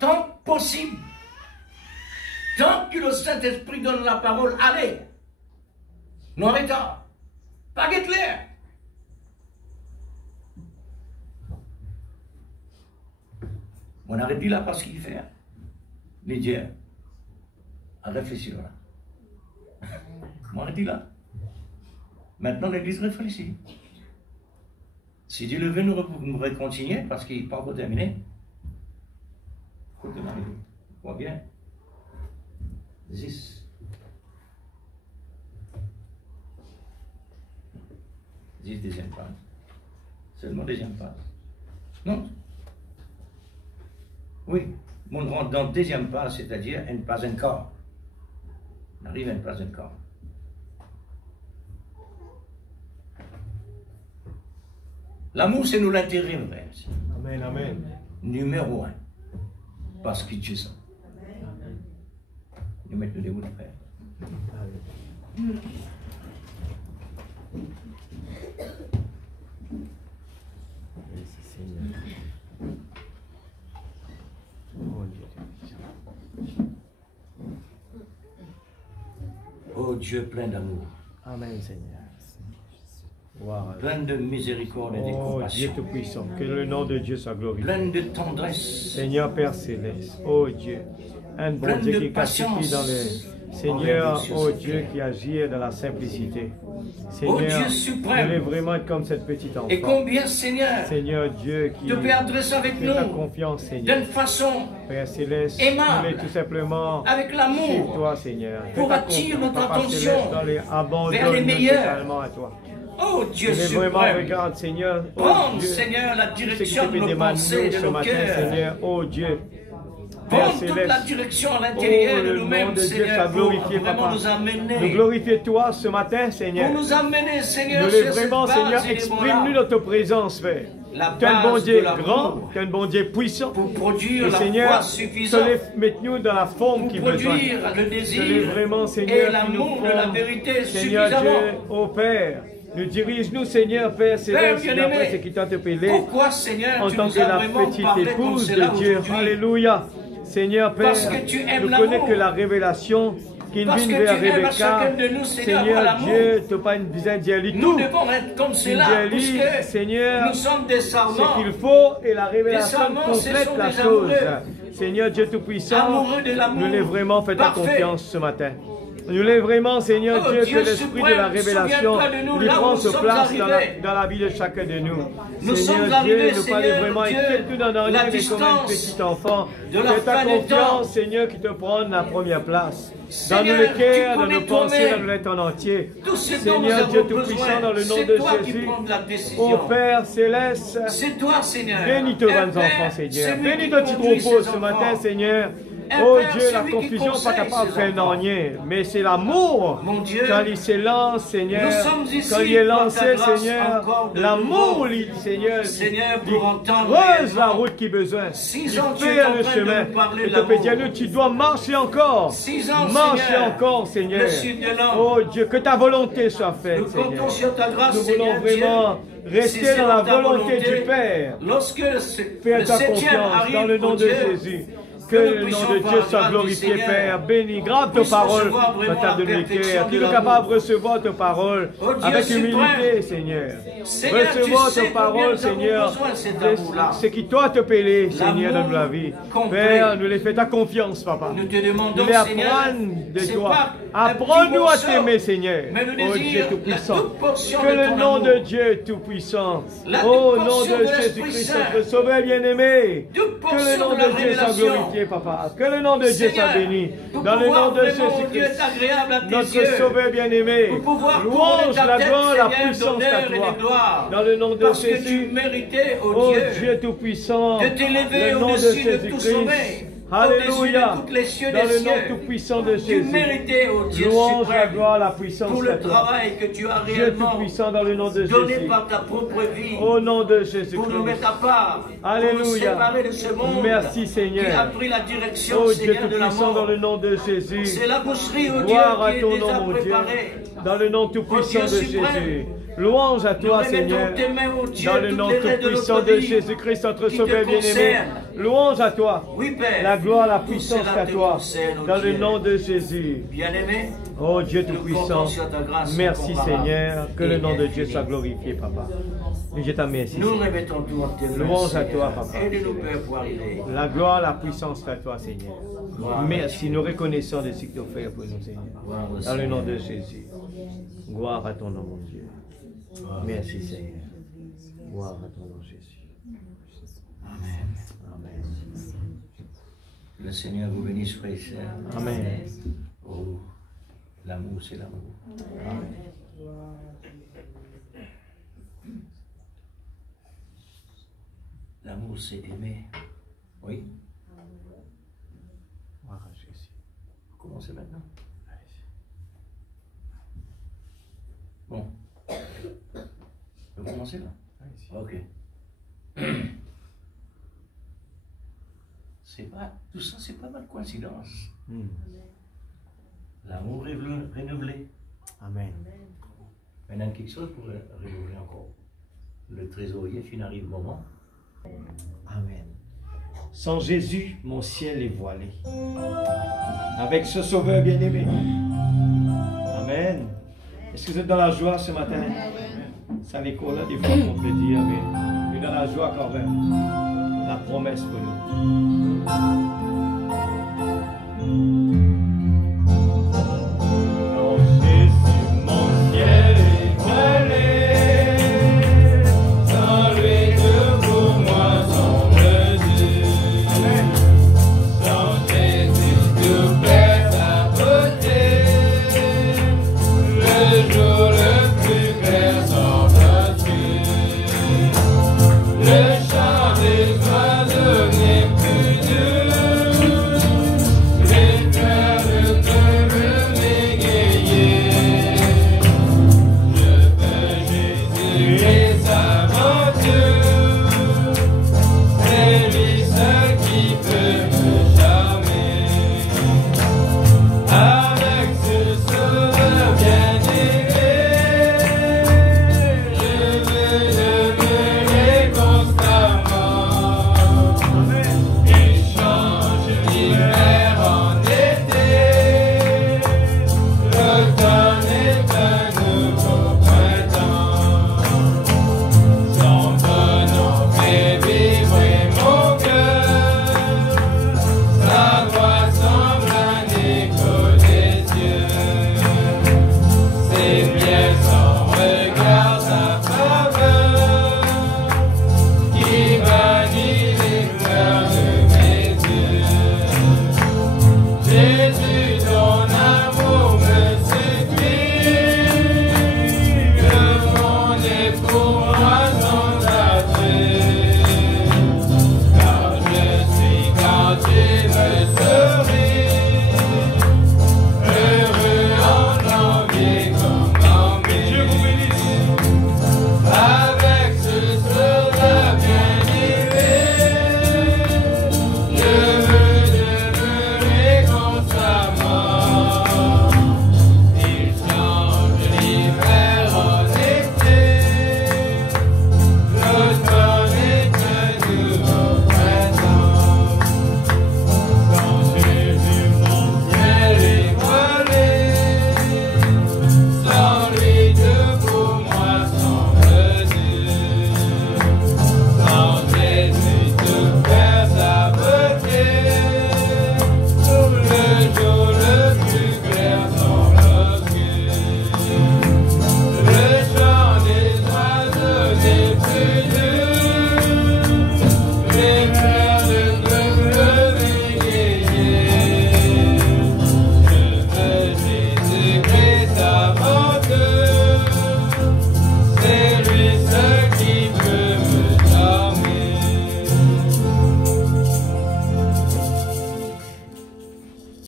Tant possible, tant que le Saint-Esprit donne la parole, allez, nous en retard. Pas guette l'air. On arrête là parce qu'il fait. Les dieux. À réfléchir là. On arrête là. Maintenant l'église réfléchit. Si Dieu le veut, nous continuer parce qu'il n'est pas encore terminé. Écoute, Marie, vois bien. 10. 10 deuxième page. Seulement deuxième page. Non. Oui, on rentre dans deuxième page, c'est-à-dire une page encore. On arrive à une page encore. L'amour, c'est nous l'intérêt, frère. Amen, amen. Numéro 1. Parce que Dieu sait. Nous mettons des mots de frère. Amen. Dieu plein d'amour. Amen, Seigneur. Plein de miséricorde et de compassion. Dieu Tout-Puissant, que le nom de Dieu soit glorifié. Plein de tendresse. Seigneur Père Céleste, oh Dieu, un bon Dieu qui classifie dans les... Seigneur, oh Dieu qui agit dans la simplicité. Seigneur, oh Dieu suprême, je voulais vraiment être comme cette petite enfant. Et combien, Seigneur, Seigneur Dieu qui te peut adresser avec nous ta confiance, Seigneur. D'une façon Père Céleste, aimable, tout simplement avec l'amour, toi, Seigneur, pour attirer notre attention vers les meilleurs. Totalement à toi. Oh Dieu suprême, vraiment, regarde, Seigneur, oh prends, Dieu, Seigneur, la direction de nos pensées et de nos cœurs. Seigneur, oh Dieu. Prends toute la direction à l'intérieur de nous-mêmes, Seigneur, pour vraiment nous amener. Nous glorifier toi ce matin, Seigneur. Pour nous amener, Seigneur, nous sur vraiment, cette base, Seigneur, exprime-nous notre présence, Père. Tu es un bon Dieu grand, tu es un bon Dieu puissant. Pour produire et la Seigneur, foi suffisante. Mets-nous dans la forme qui besoin. Pour produire le désir vraiment, Seigneur, et l'amour de la vérité Seigneur suffisamment. Dieu, ô Père, nous dirige-nous, Seigneur, Père Céleste, d'après ce qui t'a appelé. Pourquoi, Seigneur, en tu tant nous que as la vraiment petite parlé épouse comme de cela Dieu. aujourd'hui? Alléluia. Seigneur Père, Parce que tu aimes nous connais l'amour. que la révélation qui Parce vient que vers tu aimes à Rebecca, chacun de nous, Seigneur, par Seigneur l'amour. Dieu, tu n'as pas une vision d'y Nous devons être comme cela, puisque Seigneur, nous sommes des serments. ce qu'il faut et la révélation serments, ce complète sont la des chose. amoureux. Seigneur Dieu Tout-Puissant, Amoureux de l'amour nous l'avons vraiment fait ta parfait. confiance ce matin. Nous l'avons vraiment, Seigneur Oh, Dieu, Dieu que l'esprit suprême, de la révélation souviens-toi de nous, lui là où prend nous sa sommes place arrivés. dans la vie de chacun de nous. Nous Seigneur sommes Dieu, arrivés, nous parlons Seigneur vraiment, Dieu, inquiète-nous dans la rien, mais comme un distance petit enfant. de la C'est ta fin des temps. confiance, Seigneur, qui te prend la première place. Dans Seigneur, nos tu cœurs, dans connais nos pensées, toi-même dans l'être en entier. tout ce dont Seigneur nous Dieu avons Tout-Puissant, besoin. dans le nom C'est de toi qui Jésus. prends la décision. Ô Père Céleste, C'est toi, Seigneur. bénis tes Un 20 Père, enfants, Seigneur. c'est lui Bénis qui ton petit conduit troupeau ses ce matin, enfants. Seigneur. Un Oh Père, Dieu, c'est la lui qui confusion pas conseille capable de ses faire enfants. rien, mais c'est l'amour. Mon Dieu, quand il s'élance, Seigneur, nous sommes ici quand il est par ta lancé, grâce Seigneur, encore de l'amour, nouveau. Seigneur, Seigneur, il pour entendre creuse la réellement. route qui a besoin. 6 Il ans, tu es fait en le train de chemin. nous parler Et de te l'amour. Dieu, tu dois marcher encore. 6 ans, Marcher Seigneur, encore, Seigneur. le sud de l'homme. Oh Dieu, que ta volonté soit faite, Nous Seigneur. comptons sur ta grâce, Nous voulons Seigneur vraiment Dieu. rester Si c'est dans la ta volonté du Père. Lorsque le Fais ta 7e confiance arrive, dans le nom mon de Dieu, Jésus. Que le nom de Dieu soit glorifié, Père. Bénis, grave tes paroles dans ta de mes cœurs. Tu es capable de recevoir tes paroles Oh Dieu avec suprême. humilité, Seigneur. Seigneur, Recevoir tu sais tes combien paroles, nous avons Seigneur. besoin de cet amour-là. Ce qui doit te payer, Seigneur, L'amour dans la vie. complet. Père, nous les fais ta confiance, Papa. Nous te demandons, Nous les Seigneur, apprendre de c'est toi. pas un petit Apprends-nous à morceau, t'aimer, Seigneur. mais le Oh désir, Dieu la Tout-Puissant. toute portion Que de le ton nom amour. de Dieu Tout-Puissant. La Oh, toute nom portion de de l'Esprit Jésus-Christ, Saint. notre Sauveur bien-aimé. Toute Que portion le nom de la de Dieu soit révélation. glorifié, Papa. Que le nom de Dieu soit Seigneur, béni. pour Dans le nom pouvoir de vraiment, mon Dieu, Jésus-Christ, être agréable à tes notre yeux. Sauveur bien-aimé. Pour pouvoir Louange, couronner ta la tête, gloire, la Seigneur, puissance d'honneur à et toi. de gloire. Dans le nom de Parce que Jésus. tu méritais, Oh oh Dieu, Dieu Tout-Puissant. de t'élever Le nom de au-dessus de tout Jésus-Christ. sommet. Alléluia. Au-dessus de toutes les cieux Dans des le nom cieux. tout-puissant de Tu Jésus. méritais, oh Dieu Louange, la suprême, gloire, la puissance pour à le toi. travail que tu as Dieu réellement Tout-Puissant dans le nom de donné Jésus. par ta propre vie. Au nom de Pour nous Jésus-Christ. mettre à part, Alléluia. pour nous séparer de ce monde Merci, Seigneur. qui a pris la direction, Oh Dieu Seigneur, de la Tout-Puissant dans mort. le nom de Jésus. C'est la boucherie, oh Dieu, Gloire à qui ton est déjà nom, mon Dieu. préparée. Dans le nom Oh tout-puissant Dieu de suprême, Jésus. Louange à Nous toi, remettons Seigneur. tes mains, oh Dieu, Dans le toutes nom les raies de tout-puissant notre de vie Jésus-Christ, notre qui te Sauveur bien-aimé. concerne. Louange à toi. Oui, Père. La gloire, la Tout puissance cela à te toi. concerne, oh Dans le Dieu. nom de Jésus. Bien-aimé, Oh Dieu nous tout-puissant. comptons sur ta grâce Merci incomparable Seigneur. Que le et nom de Dieu infinie. soit glorifié, Papa. Et je t'en remercie. Nous Seigneur. remettons tout en tes mains, Louange à Seigneur. toi, Papa. Aide-nous, Père, pour arriver. La gloire, la puissance à toi, Seigneur. Gloire. Merci. Nous reconnaissons de ce que tu as fait pour nous, Seigneur. Gloire au Dans le nom de Seigneur. Jésus. Gloire à ton nom, mon Dieu. Gloire. Merci, Seigneur. Gloire à ton nom, Jésus. Amen. Amen. Le Seigneur vous bénisse, frères et sœurs. Amen. Oh, l'amour, c'est l'amour. Amen. L'amour, c'est aimer. Oui. Gloire à Jésus. Commencez maintenant. Bon. Vous commencez là? Ok. C'est pas, tout ça, c'est pas mal de coïncidence. L'amour est renouvelé. Amen. Maintenant, quelque chose pour renouveler encore. Le trésorier, s'il arrive le moment. Amen. Sans Jésus, mon ciel est voilé. Avec ce Sauveur bien-aimé. Amen. Amen. Est-ce que vous êtes dans la joie ce matin? C'est avec quoi là, des fois, on peut dire, mais dans la joie quand même. La promesse pour nous.